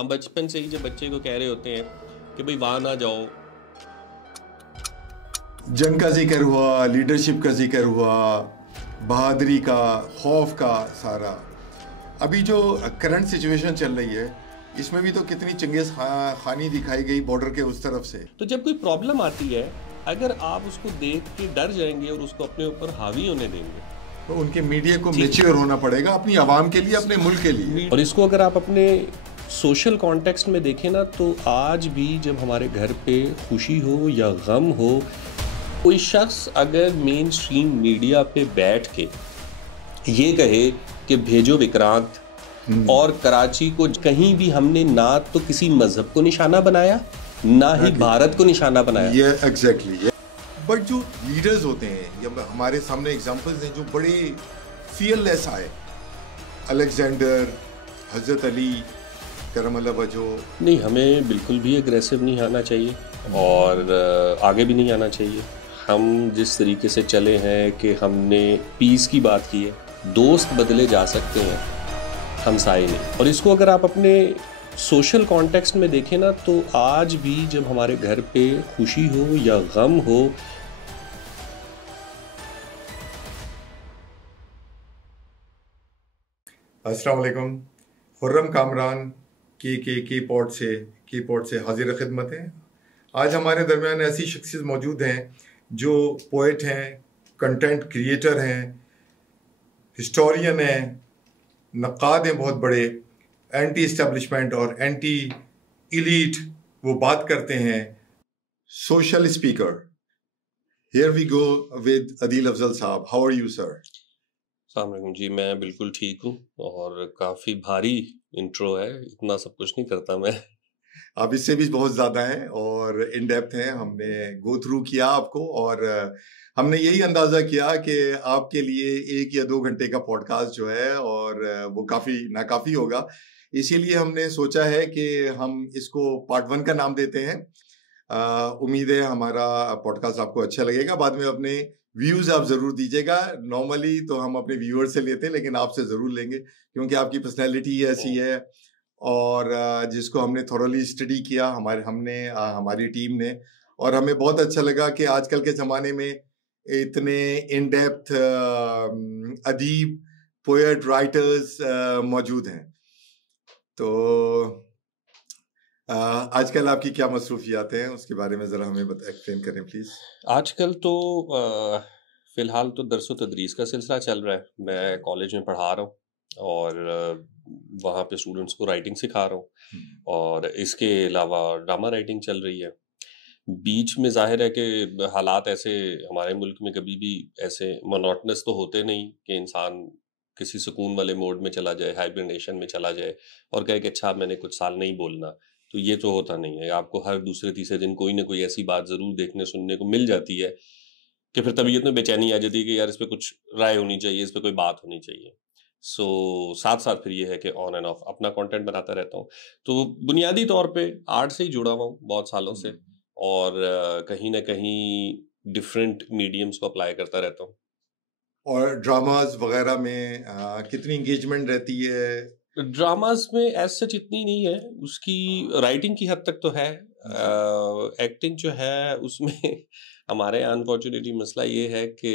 हम बचपन से ही जब बच्चे को कह रहे होते हैं कि भाई वहां ना जाओ, जंग का जिक्र हुआ, लीडरशिप का जिक्र हुआ, बहादुरी का, खौफ का सारा। अभी जो करंट सिचुएशन चल रही है इसमें भी तो कितनी चंगेज खानी दिखाई गई बॉर्डर के उस तरफ से। तो जब कोई प्रॉब्लम आती है अगर आप उसको देख के डर जाएंगे और उसको अपने ऊपर हावी होने देंगे तो उनके मीडिया को मैच्योर होना पड़ेगा अपनी आवाम के लिए, अपने मुल्क के लिए। और इसको अगर आप अपने सोशल कॉन्टेक्स्ट में देखें ना, तो आज भी जब हमारे घर पे खुशी हो या गम हो, कोई शख्स अगर मेन स्ट्रीम मीडिया पे बैठ के ये कहे कि भेजो विक्रांत, और कराची को कहीं भी हमने ना तो किसी मजहब को निशाना बनाया ना ही भारत को निशाना बनाया। ये एग्जैक्टली। बट जो लीडर्स होते हैं या हमारे सामने एग्जांपल्स हैं जो बड़े फियरलेस आए, अलेक्जेंडर, हजरत अली करम अल्लाह वजह। नहीं, हमें बिल्कुल भी एग्रेसिव नहीं आना चाहिए और आगे भी नहीं आना चाहिए। हम जिस तरीके से चले हैं कि हमने पीस की बात की है, दोस्त बदले जा सकते हैं, हमसाए नहीं। और इसको अगर आप अपने सोशल कॉन्टेक्स्ट में देखें ना, तो आज भी जब हमारे घर पे खुशी हो या गम हो, अस्सलाम वालेकुम। खुर्रम कामरान के पॉट से हाजिर खिदमत हैं। आज हमारे दरमियान ऐसी शख्सियत मौजूद हैं जो पोएट हैं, कंटेंट क्रिएटर हैं, हिस्टोरियन हैं, नक़ाद हैं बहुत बड़े, एंटी इस्टेब्लिशमेंट और एंटी इलीट वो बात करते हैं, social speaker. Here we go with Adeel Afzal साहब। How are you sir? अस्सलाम वालेकुम जी, मैं बिल्कुल ठीक हूँ और काफ़ी भारी इंट्रो है, इतना सब कुछ नहीं करता मैं। आप इससे भी बहुत ज़्यादा हैं और इन डेप्थ हैं। हमने गो थ्रू किया आपको और हमने यही अंदाज़ा किया कि आपके लिए 1 या 2 घंटे का पॉडकास्ट जो है और वो काफ़ी नाकाफ़ी होगा। इसीलिए हमने सोचा है कि हम इसको पार्ट 1 का नाम देते हैं। उम्मीद है हमारा पॉडकास्ट आपको अच्छा लगेगा। बाद में अपने व्यूज़ आप ज़रूर दीजिएगा। नॉर्मली तो हम अपने व्यूअर्स से लेते हैं लेकिन आपसे ज़रूर लेंगे क्योंकि आपकी पर्सनैलिटी ऐसी है और जिसको हमने थॉरली स्टडी किया हमारी टीम ने, और हमें बहुत अच्छा लगा कि आजकल के ज़माने में इतने इन डेप्थ अदीब, पोएट, राइटर्स मौजूद हैं। तो आजकल आपकी क्या मसरूफियात हैं उसके बारे में ज़रा हमें एक्सप्लेन करें प्लीज़। आजकल तो फ़िलहाल तो दरस व तदरीस का सिलसिला चल रहा है। मैं कॉलेज में पढ़ा रहा हूँ और वहाँ पे स्टूडेंट्स को राइटिंग सिखा रहा हूँ और इसके अलावा ड्रामा राइटिंग चल रही है। बीच में ज़ाहिर है कि हालात ऐसे हमारे मुल्क में कभी भी ऐसे मोनोटनस तो होते नहीं कि इंसान किसी सुकून वाले मोड में चला जाए, हाइबरनेशन में चला जाए और कहे कि अच्छा मैंने कुछ साल नहीं बोलना। तो ये तो होता नहीं है। आपको हर दूसरे तीसरे दिन कोई ना कोई ऐसी बात ज़रूर देखने सुनने को मिल जाती है कि फिर तबीयत में बेचैनी आ जाती है कि यार इस पे कुछ राय होनी चाहिए, इस पे कोई बात होनी चाहिए। सो साथ साथ फिर ये है कि ऑन एंड ऑफ अपना कंटेंट बनाता रहता हूँ। तो बुनियादी तौर पे आर्ट से ही जुड़ा हुआ हूँ बहुत सालों से और कहीं ना कहीं डिफरेंट मीडियम्स को अप्लाई करता रहता हूँ। और ड्रामाज वगैरह में कितनी इंगेजमेंट रहती है? ड्रामास में एज सच इतनी नहीं है, उसकी राइटिंग की हद तक तो है। एक्टिंग जो है उसमें हमारे अनफॉर्चुनेटली मसला ये है कि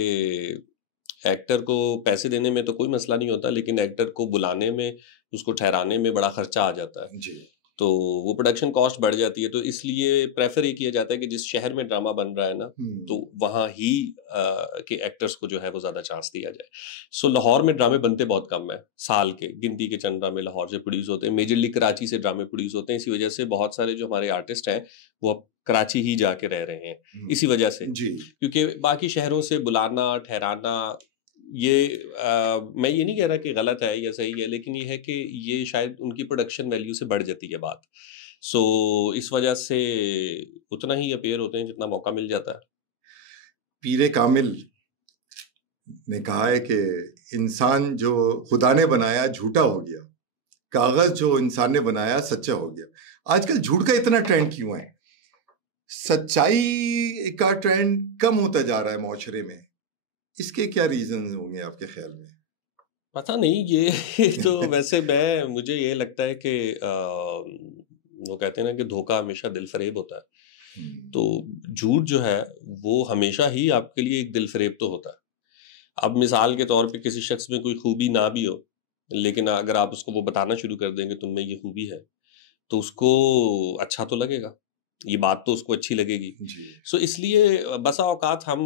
एक्टर को पैसे देने में तो कोई मसला नहीं होता, लेकिन एक्टर को बुलाने में, उसको ठहराने में बड़ा खर्चा आ जाता है। जी। तो वो प्रोडक्शन कॉस्ट बढ़ जाती है। तो इसलिए प्रेफर ये किया जाता है कि जिस शहर में ड्रामा बन रहा है ना, तो वहाँ ही के एक्टर्स को जो है वो ज़्यादा चांस दिया जाए। सो लाहौर में ड्रामे बनते बहुत कम है, साल के गिनती के चंद ड्रामे लाहौर से प्रोड्यूस होते हैं। मेजरली कराची से ड्रामे प्रोड्यूस होते हैं। इसी वजह से बहुत सारे जो हमारे आर्टिस्ट हैं वो अब कराची ही जाके रह रहे हैं इसी वजह से। जी। क्योंकि बाकी शहरों से बुलाना ठहराना, ये मैं ये नहीं कह रहा कि गलत है या सही है, लेकिन ये है कि ये शायद उनकी प्रोडक्शन वैल्यू से बढ़ जाती है बात। सो इस वजह से उतना ही अपीयर होते हैं जितना मौका मिल जाता है। पीरे कामिल ने कहा है कि इंसान जो खुदा ने बनाया झूठा हो गया, कागज जो इंसान ने बनाया सच्चा हो गया। आजकल झूठ का इतना ट्रेंड क्यों है? सच्चाई का ट्रेंड कम होता जा रहा है माशरे में। इसके क्या रीजंस होंगे आपके ख्याल में? पता नहीं ये तो वैसे मुझे ये लगता है कि वो कहते हैं ना कि धोखा हमेशा दिल फरेब होता है। तो झूठ जो है वो हमेशा ही आपके लिए एक दिल फरेब तो होता है। अब मिसाल के तौर पे किसी शख्स में कोई खूबी ना भी हो, लेकिन अगर आप उसको वो बताना शुरू कर देंगे तुम में ये खूबी है, तो उसको अच्छा तो लगेगा, ये बात तो उसको अच्छी लगेगी। सो इसलिए बसा औकात हम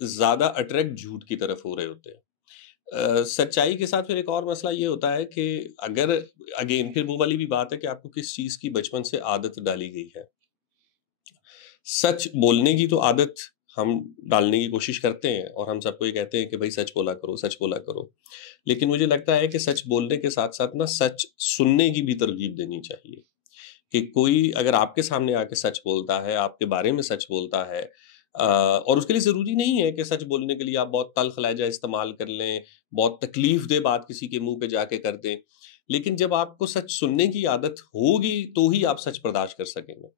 ज्यादा अट्रैक्ट झूठ की तरफ हो रहे होते हैं। सच्चाई के साथ फिर एक और मसला ये होता है कि अगर अगेन फिर वो वाली भी बात है कि आपको किस चीज की बचपन से आदत डाली गई है। सच बोलने की तो आदत हम डालने की कोशिश करते हैं और हम सबको ये कहते हैं कि भाई सच बोला करो, सच बोला करो। लेकिन मुझे लगता है कि सच बोलने के साथ साथ ना सच सुनने की भी तरगीब देनी चाहिए। कि कोई अगर आपके सामने आके सच बोलता है, आपके बारे में सच बोलता है, और उसके लिए ज़रूरी नहीं है कि सच बोलने के लिए आप बहुत तल्ख़ लहज़ा इस्तेमाल कर लें, बहुत तकलीफ़ दे बात किसी के मुँह पे जाके कर दें। लेकिन जब आपको सच सुनने की आदत होगी, तो ही आप सच बर्दाश्त कर सकेंगे।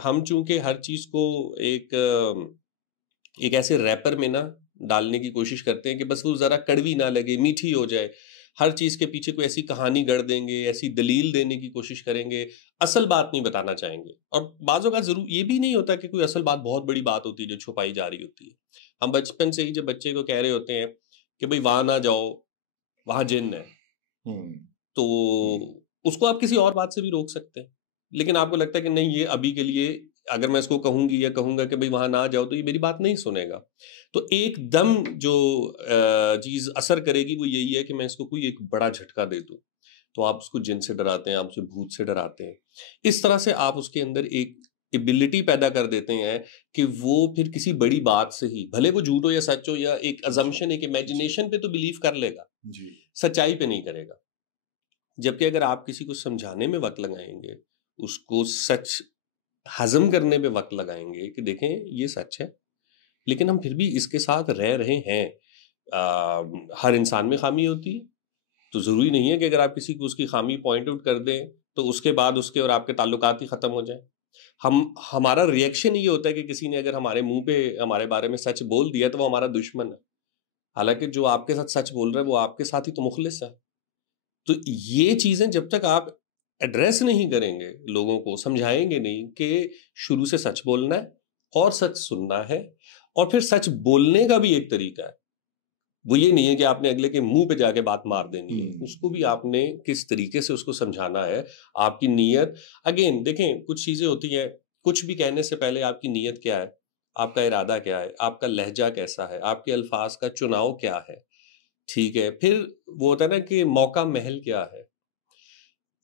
हम चूँकि हर चीज़ को एक ऐसे रैपर में ना डालने की कोशिश करते हैं कि बस वो ज़रा कड़वी ना लगे, मीठी हो जाए। हर चीज़ के पीछे कोई ऐसी कहानी गढ़ देंगे, ऐसी दलील देने की कोशिश करेंगे, असल बात नहीं बताना चाहेंगे। और बाज़ औक़ात ये भी नहीं होता कि कोई असल बात बहुत बड़ी बात होती है जो छुपाई जा रही होती है। हम बचपन से ही जब बच्चे को कह रहे होते हैं कि भई वहाँ ना जाओ, वहाँ जिन्न है। तो उसको आप किसी और बात से भी रोक सकते हैं। लेकिन आपको लगता है कि नहीं, ये अभी के लिए अगर मैं इसको कहूँगी या कहूँगा कि भई वहाँ ना जाओ, तो ये मेरी बात नहीं सुनेगा। तो एकदम जो चीज़ असर करेगी वो यही है कि मैं इसको कोई एक बड़ा झटका दे दूँ। तो आप उसको जिन से डराते हैं, आप उसे भूत से डराते हैं। इस तरह से आप उसके अंदर एक एबिलिटी पैदा कर देते हैं कि वो फिर किसी बड़ी बात से ही, भले वो झूठ हो या सच हो या एक असम्पशन, एक इमेजिनेशन पे तो बिलीव कर लेगा, सच्चाई पे नहीं करेगा। जबकि अगर आप किसी को समझाने में वक़्त लगाएँगे, उसको सच हज़म करने में वक़्त लगाएँगे कि देखें ये सच है, लेकिन हम फिर भी इसके साथ रह रहे हैं। हर इंसान में ख़ामी होती है, तो ज़रूरी नहीं है कि अगर आप किसी को उसकी ख़ामी पॉइंट आउट कर दें, तो उसके बाद उसके और आपके ताल्लुकात ही ख़त्म हो जाएँ। हमारा रिएक्शन ये होता है कि किसी ने अगर हमारे मुँह पे हमारे बारे में सच बोल दिया, तो वो हमारा दुश्मन है। हालाँकि जो आपके साथ सच बोल रहा है, वो आपके साथ ही तो मुख़लिस है। तो ये चीज़ें जब तक आप एड्रेस नहीं करेंगे, लोगों को समझाएँगे नहीं कि शुरू से सच बोलना है और सच सुनना है, और फिर सच बोलने का भी एक तरीका है। वो ये नहीं है कि आपने अगले के मुँह पे जाके बात मार देनी है। उसको भी आपने किस तरीके से उसको समझाना है, आपकी नीयत। अगेन देखें, कुछ चीज़ें होती हैं, कुछ भी कहने से पहले आपकी नीयत क्या है, आपका इरादा क्या है, आपका लहज़ा कैसा है, आपके अल्फाज का चुनाव क्या है, ठीक है? फिर वो होता है ना कि मौका महल क्या है?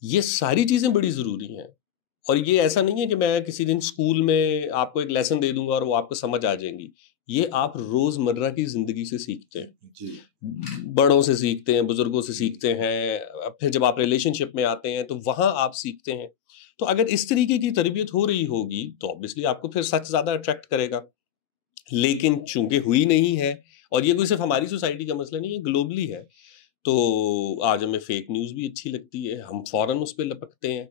ये सारी चीज़ें बड़ी ज़रूरी हैं। और ये ऐसा नहीं है कि मैं किसी दिन स्कूल में आपको एक लेसन दे दूँगा और वो आपको समझ आ जाएँगी। ये आप रोज़मर्रा की ज़िंदगी से सीखते हैं। जी। बड़ों से सीखते हैं, बुज़ुर्गों से सीखते हैं, फिर जब आप रिलेशनशिप में आते हैं, तो वहाँ आप सीखते हैं। तो अगर इस तरीके की तरबियत हो रही होगी, तो ऑब्वियसली आपको फिर सच ज़्यादा अट्रैक्ट करेगा। लेकिन चूँकि हुई नहीं है, और ये कोई सिर्फ़ हमारी सोसाइटी का मसला नहीं है, ग्लोबली है। तो आज हमें फेक न्यूज़ भी अच्छी लगती है, हम फ़ौरन उस पे लपकते हैं,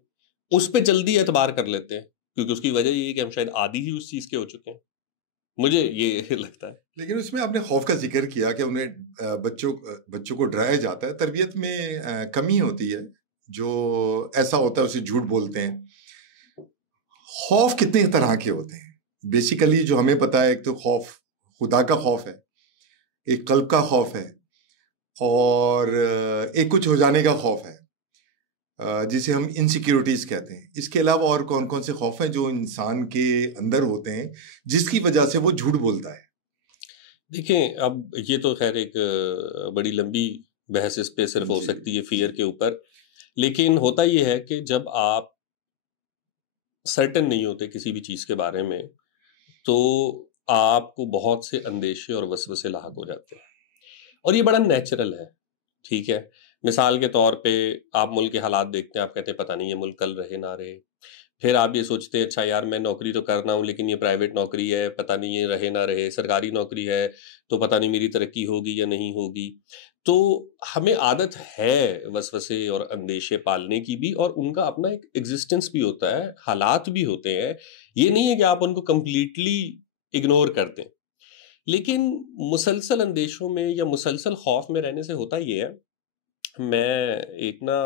उस पे जल्दी एतबार कर लेते हैं, क्योंकि उसकी वजह ये है कि हम शायद आदी ही उस चीज़ के हो चुके हैं। मुझे ये लगता है। लेकिन उसमें आपने खौफ का ज़िक्र किया कि उन्हें बच्चों को डराया जाता है, तरबियत में कमी होती है, जो ऐसा होता है उसे झूठ बोलते हैं। खौफ कितने तरह के होते हैं? बेसिकली जो हमें पता है, एक तो खौफ खुदा का खौफ है, एक कल्ब का खौफ है, और एक कुछ हो जाने का खौफ है, जिसे हम इनसिक्योरिटीज कहते हैं। इसके अलावा और कौन कौन से खौफ हैं जो इंसान के अंदर होते हैं, जिसकी वजह से वो झूठ बोलता है? देखिए, अब ये तो खैर एक बड़ी लंबी बहस इस पे सिर्फ हो सकती है फियर के ऊपर। लेकिन होता ये है कि जब आप सर्टेन नहीं होते किसी भी चीज़ के बारे में, तो आपको बहुत से अंदेशे और वसवसे लाहक हो जाते हैं, और ये बड़ा नेचुरल है, ठीक है? मिसाल के तौर पे आप मुल्क के हालात देखते हैं, आप कहते हैं पता नहीं ये मुल्क कल रहे ना रहे। फिर आप ये सोचते हैं अच्छा यार, मैं नौकरी तो कर रहा हूँ, लेकिन ये प्राइवेट नौकरी है, पता नहीं ये रहे ना रहे। सरकारी नौकरी है तो पता नहीं मेरी तरक्की होगी या नहीं होगी। तो हमें आदत है वसवसे और अंदेशे पालने की भी, और उनका अपना एक एग्जिस्टेंस भी होता है, हालात भी होते हैं। ये नहीं है कि आप उनको कंप्लीटली इग्नोर कर दें। लेकिन मुसलसल अंदेशों में या मुसलसल खौफ में रहने से होता ये है, मैं एक ना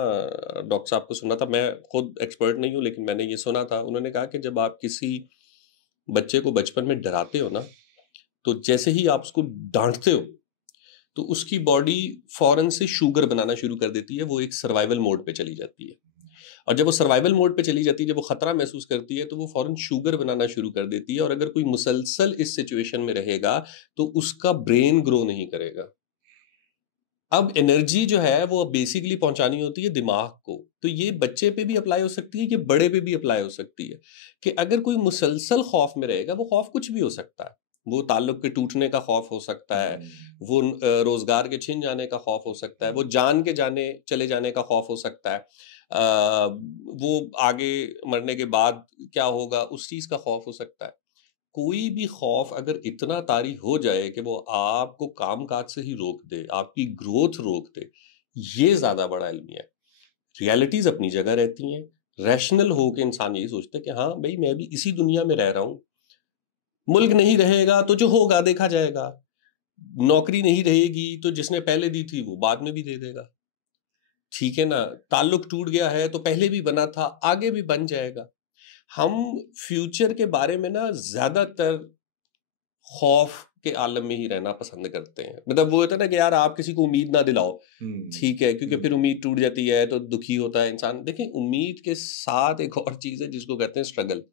डॉक्टर साहब को सुना था, मैं खुद एक्सपर्ट नहीं हूँ लेकिन मैंने ये सुना था, उन्होंने कहा कि जब आप किसी बच्चे को बचपन में डराते हो ना, तो जैसे ही आप उसको डांटते हो तो उसकी बॉडी फौरन से शुगर बनाना शुरू कर देती है, वो एक सर्वाइवल मोड पे चली जाती है। और जब वो सर्वाइवल मोड पे चली जाती है, जब वो खतरा महसूस करती है, तो वो फौरन शुगर बनाना शुरू कर देती है। और अगर कोई मुसलसल इस सिचुएशन में रहेगा तो उसका ब्रेन ग्रो नहीं करेगा। अब एनर्जी जो है वो बेसिकली पहुंचानी होती है दिमाग को, तो ये बच्चे पे भी अप्लाई हो सकती है, ये बड़े पे भी अप्लाई हो सकती है कि अगर कोई मुसलसल खौफ में रहेगा, वो खौफ कुछ भी हो सकता है। वो ताल्लुक के टूटने का खौफ हो सकता है, वो रोजगार के छिन जाने का खौफ हो सकता है, वो जान के जाने चले जाने का खौफ हो सकता है, वो आगे मरने के बाद क्या होगा उस चीज का खौफ हो सकता है। कोई भी खौफ अगर इतना तारी हो जाए कि वो आपको काम काज से ही रोक दे, आपकी ग्रोथ रोक दे, ये ज्यादा बड़ा अलमिया है। रियलिटीज अपनी जगह रहती हैं, रैशनल हो के इंसान यही सोचता है कि हाँ भाई मैं भी इसी दुनिया में रह रहा हूँ, मुल्क नहीं रहेगा तो जो होगा देखा जाएगा, नौकरी नहीं रहेगी तो जिसने पहले दी थी वो बाद में भी दे देगा, ठीक है ना, ताल्लुक टूट गया है तो पहले भी बना था आगे भी बन जाएगा। हम फ्यूचर के बारे में ना ज्यादातर खौफ के आलम में ही रहना पसंद करते हैं। मतलब वो होता है ना कि यार आप किसी को उम्मीद ना दिलाओ, ठीक है, क्योंकि फिर उम्मीद टूट जाती है तो दुखी होता है इंसान। देखिए उम्मीद के साथ एक और चीज है जिसको कहते हैं स्ट्रगल।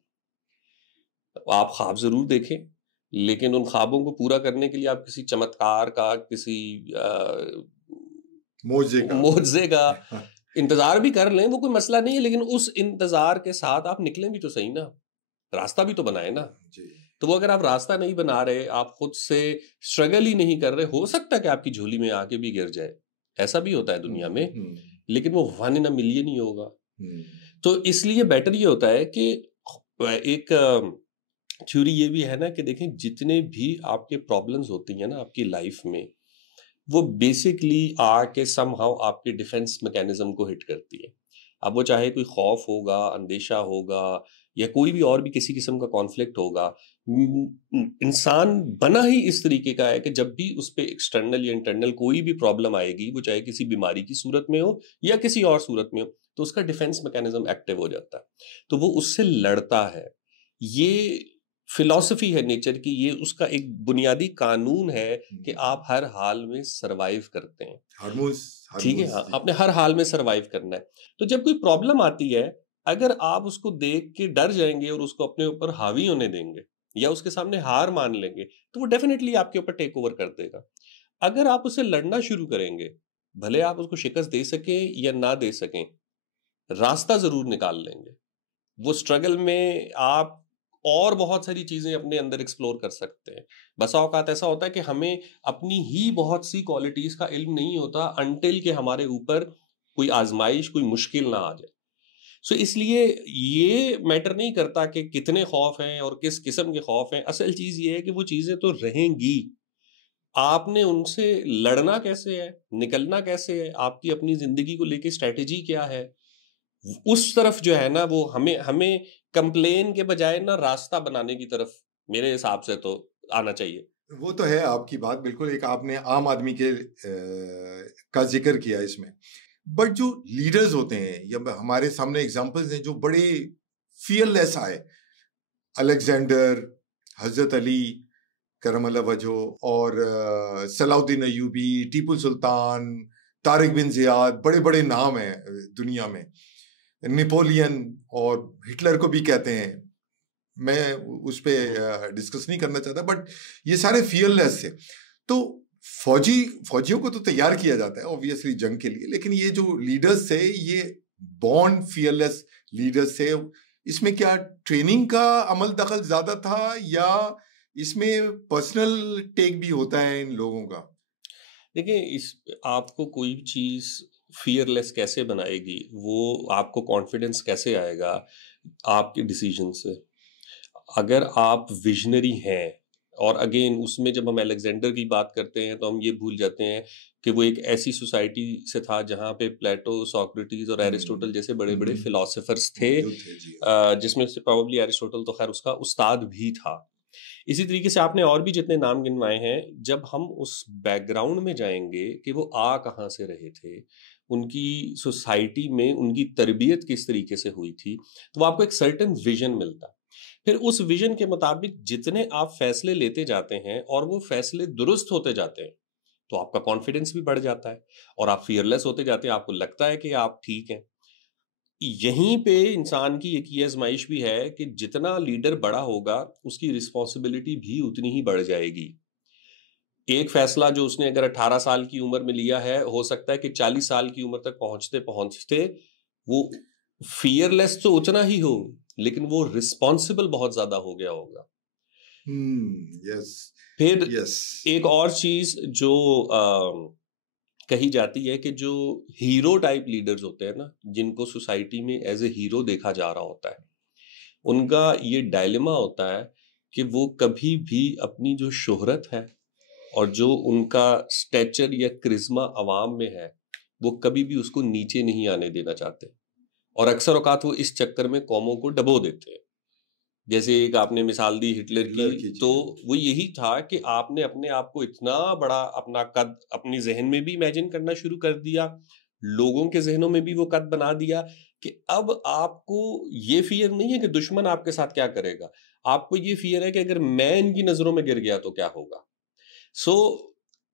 आप ख्वाब जरूर देखें, लेकिन उन ख्वाबों को पूरा करने के लिए आप किसी चमत्कार का, किसी मोजे का इंतजार भी कर लें, वो कोई मसला नहीं है, लेकिन उस इंतजार के साथ आप निकलें भी तो सही ना, रास्ता भी तो बनाए ना। तो वो अगर आप रास्ता नहीं बना रहे, आप खुद से स्ट्रगल ही नहीं कर रहे, हो सकता है कि आपकी झोली में आके भी गिर जाए, ऐसा भी होता है दुनिया में, लेकिन वो 1 in a million ही होगा। तो इसलिए बेटर ये होता है कि एक थ्योरी ये भी है ना कि देखें जितने भी आपके प्रॉब्लम्स होती हैं ना आपकी लाइफ में, वो बेसिकली आके समहाउ आपके डिफेंस मैकेनिज्म को हिट करती है। अब वो चाहे कोई खौफ होगा, अंदेशा होगा, या कोई भी और भी किसी किस्म का कॉन्फ्लिक्ट होगा, इंसान बना ही इस तरीके का है कि जब भी उस पर एक्सटर्नल या इंटरनल कोई भी प्रॉब्लम आएगी, वो चाहे किसी बीमारी की सूरत में हो या किसी और सूरत में हो, तो उसका डिफेंस मैकेनिज्म एक्टिव हो जाता है, तो वो उससे लड़ता है। ये फिलॉसफी है नेचर की, ये उसका एक बुनियादी कानून है कि आप हर हाल में सरवाइव करते हैं, ठीक है, हाँ, आपने हर हाल में सरवाइव करना है। तो जब कोई प्रॉब्लम आती है, अगर आप उसको देख के डर जाएंगे और उसको अपने ऊपर हावी होने देंगे या उसके सामने हार मान लेंगे, तो वो डेफिनेटली आपके ऊपर टेक ओवर कर देगा। अगर आप उसे लड़ना शुरू करेंगे, भले आप उसको शिकस्त दे सकें या ना दे सकें, रास्ता जरूर निकाल लेंगे। वो स्ट्रगल में आप और बहुत सारी चीजें अपने अंदर एक्सप्लोर कर सकते हैं। बसा औकात ऐसा होता है कि हमें अपनी ही बहुत सी क्वालिटीज का इल्म नहीं होता अनटिल के हमारे ऊपर कोई आजमाइश, कोई मुश्किल ना आ जाए। सो इसलिए ये मैटर नहीं करता कि कितने खौफ हैं और किस किस्म के खौफ हैं, असल चीज ये है कि वो चीजें तो रहेंगी, आपने उनसे लड़ना कैसे है, निकलना कैसे है, आपकी अपनी जिंदगी को लेके स्ट्रेटेजी क्या है, उस तरफ जो है ना, वो हमें हमें कंप्लेन के बजाय ना रास्ता बनाने की तरफ मेरे हिसाब से तो आना चाहिए। वो तो है आपकी बात बिल्कुल, एक आपने आम आदमी के का जिक्र किया इसमें, बट जो लीडर्स होते हैं या हमारे सामने एग्जांपल्स हैं जो बड़े फियरलेस आए, अलेक्जेंडर, हजरत अली करम अल्लाह वजह और सलाउद्दीन अयूबी, टीपू सुल्तान, तारिक बिन जियाद, बड़े बड़े नाम हैं दुनिया में, नेपोलियन और हिटलर को भी कहते हैं, मैं उस पर डिस्कस नहीं करना चाहता, बट ये सारे फियरलेस थे। तो फौजियों को तो तैयार किया जाता है ऑब्वियसली जंग के लिए, लेकिन ये जो लीडर्स थे ये बॉर्न फियरलेस लीडर्स थे। इसमें क्या ट्रेनिंग का अमल दखल ज्यादा था या इसमें पर्सनल टेक भी होता है इन लोगों का? देखिए, इस आपको कोई चीज फियरलेस कैसे बनाएगी, वो आपको कॉन्फिडेंस कैसे आएगा आपके डिसीजन से। अगर आप विजनरी हैं, और अगेन उसमें जब हम अलेक्जेंडर की बात करते हैं तो हम ये भूल जाते हैं कि वो एक ऐसी सोसाइटी से था जहाँ पे प्लेटो, सोक्रेटिस और एरिस्टोटल जैसे बड़े बड़े फिलोसोफर्स थे, जिसमें से प्रॉब्ली एरिस्टोटल तो खैर उसका उस्ताद भी था। इसी तरीके से आपने और भी जितने नाम गिनवाए हैं, जब हम उस बैकग्राउंड में जाएंगे कि वो आ कहाँ से रहे थे, उनकी सोसाइटी में उनकी तरबियत किस तरीके से हुई थी, तो वो आपको एक सर्टेन विजन मिलता है। फिर उस विजन के मुताबिक जितने आप फैसले लेते जाते हैं और वो फैसले दुरुस्त होते जाते हैं, तो आपका कॉन्फिडेंस भी बढ़ जाता है और आप फियरलेस होते जाते हैं, आपको लगता है कि आप ठीक हैं। यहीं पे इंसान की एक ये आजमाइश भी है कि जितना लीडर बड़ा होगा उसकी रिस्पॉन्सिबिलिटी भी उतनी ही बढ़ जाएगी। एक फैसला जो उसने अगर 18 साल की उम्र में लिया है, हो सकता है कि 40 साल की उम्र तक पहुंचते पहुंचते वो फियरलेस तो उतना ही हो, लेकिन वो रिस्पॉन्सिबल बहुत ज्यादा हो गया होगा। यस। फिर यस। एक और चीज जो कही जाती है कि जो हीरो टाइप लीडर्स होते हैं ना, जिनको सोसाइटी में एज ए हीरो देखा जा रहा होता है, उनका ये डायलेमा होता है कि वो कभी भी अपनी जो शोहरत है और जो उनका स्टैचर या क्रिज्मा अवाम में है, वो कभी भी उसको नीचे नहीं आने देना चाहते, और अक्सर औकात वो इस चक्कर में कौमों को डबो देते हैं। जैसे एक आपने मिसाल दी हिटलर की, तो वो यही था कि आपने अपने आप को इतना बड़ा, अपना कद अपनी जहन में भी इमेजिन करना शुरू कर दिया, लोगों के जहनों में भी वो कद बना दिया कि अब आपको ये फियर नहीं है कि दुश्मन आपके साथ क्या करेगा, आपको ये फियर है कि अगर मैं इनकी नजरों में गिर गया तो क्या होगा। सो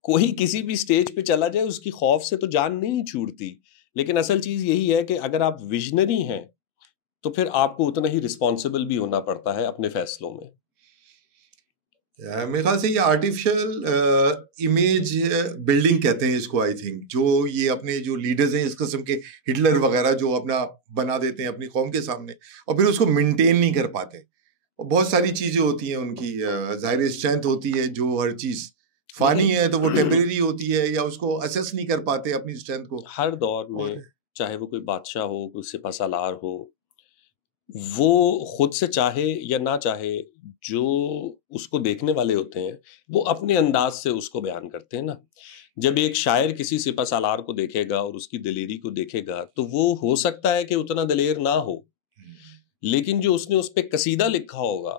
कोई किसी भी स्टेज पे चला जाए उसकी खौफ से तो जान नहीं छूटती, लेकिन असल चीज यही है कि अगर आप विजनरी हैं तो फिर आपको उतना ही रिस्पॉन्सिबल भी होना पड़ता है अपने फैसलों में। मेरे ख्याल से ये आर्टिफिशियल इमेज बिल्डिंग कहते हैं इसको, आई थिंक, जो ये अपने जो लीडर्स हैं इस किस्म के, हिटलर वगैरह, जो अपना बना देते हैं अपनी कौम के सामने और फिर उसको मेंटेन नहीं कर पाते। और बहुत सारी चीजें होती हैं उनकी, जाहिर स्ट्रेंथ होती है, जो हर चीज फानी है तो वो टेम्परेरी होती है, या उसको असेस नहीं कर पाते अपनी स्ट्रेंथ को। हर दौर में चाहे वो कोई बादशाह हो, कोई सिपहसालार हो, वो खुद से चाहे या ना चाहे, जो उसको देखने वाले होते हैं वो अपने अंदाज से उसको बयान करते हैं ना। जब एक शायर किसी सिपहसालार को देखेगा और उसकी दिलेरी को देखेगा, तो वो हो सकता है कि उतना दिलेर ना हो, लेकिन जो उसने उस पर कसीदा लिखा होगा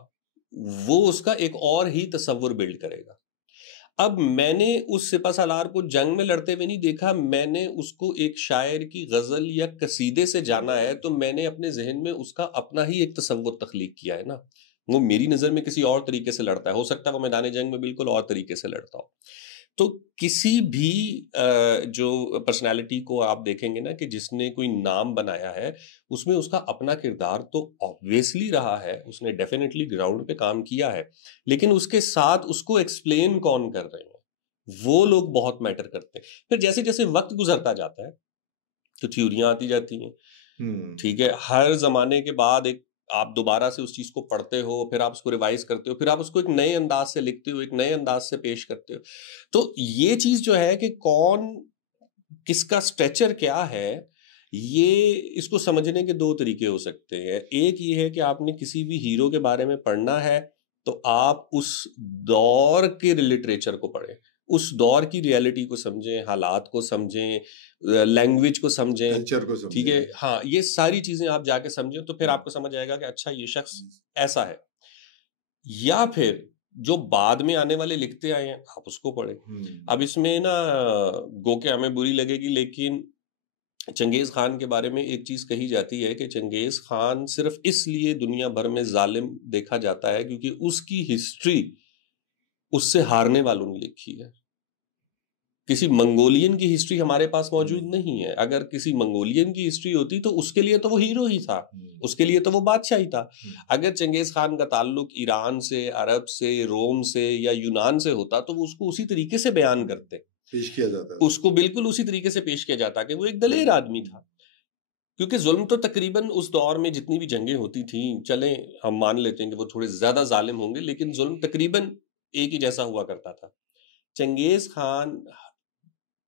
वो उसका एक और ही तस्वुर बिल्ड करेगा। अब मैंने उस सिपहसालार को जंग में लड़ते हुए नहीं देखा, मैंने उसको एक शायर की गजल या कसीदे से जाना है, तो मैंने अपने जहन में उसका अपना ही एक तस्वुर तख्लीक किया है ना। वो मेरी नजर में किसी और तरीके से लड़ता है, हो सकता है वो मैदान जंग में बिल्कुल और तरीके से लड़ता हो। तो किसी भी जो पर्सनालिटी को आप देखेंगे ना कि जिसने कोई नाम बनाया है, उसमें उसका अपना किरदार तो ऑब्वियसली रहा है, उसने डेफिनेटली ग्राउंड पे काम किया है, लेकिन उसके साथ उसको एक्सप्लेन कौन कर रहे हैं, वो लोग बहुत मैटर करते हैं। फिर जैसे जैसे वक्त गुजरता जाता है तो थ्योरियां आती जाती हैं, ठीक है, हर जमाने के बाद एक आप दोबारा से उस चीज को पढ़ते हो, फिर आप उसको रिवाइज करते हो, फिर आप उसको एक नए अंदाज से लिखते हो, एक नए अंदाज से पेश करते हो। तो ये चीज जो है कि कौन किसका स्ट्रेचर क्या है, ये इसको समझने के दो तरीके हो सकते हैं। एक ये है कि आपने किसी भी हीरो के बारे में पढ़ना है तो आप उस दौर के लिटरेचर को पढ़ें, उस दौर की रियलिटी को समझें, हालात को समझें, लैंग्वेज को समझें, कल्चर को समझें, ठीक है, हाँ, ये सारी चीजें आप जाके समझें, तो फिर आपको समझ आएगा कि अच्छा ये शख्स ऐसा है। या फिर जो बाद में आने वाले लिखते आए हैं आप उसको पढ़ें। अब इसमें ना गो के हमें बुरी लगेगी, लेकिन चंगेज खान के बारे में एक चीज कही जाती है कि चंगेज खान सिर्फ इसलिए दुनिया भर में जालिम देखा जाता है क्योंकि उसकी हिस्ट्री उससे हारने वालों ने लिखी है। किसी मंगोलियन की हिस्ट्री हमारे पास मौजूद नहीं है। अगर किसी मंगोलियन की हिस्ट्री होती तो उसके लिए तो वो हीरो ही था, उसके लिए तो वो बादशाह ही था। अगर चंगेज खान का ताल्लुक ईरान से, अरब से, रोम से या यूनान से होता तो वो उसको उसी तरीके से बयान करते, पेश किया जाता, उसको बिल्कुल उसी तरीके से पेश किया जाता कि वो एक दलेर आदमी था। क्योंकि जुल्म तो तकरीबन उस दौर में जितनी भी जंगें होती थी, चलें हम मान लेते हैं कि वो थोड़े ज्यादा जालिम होंगे, लेकिन जुल्म तकरीबन एक ही जैसा हुआ करता था। चंगेज खान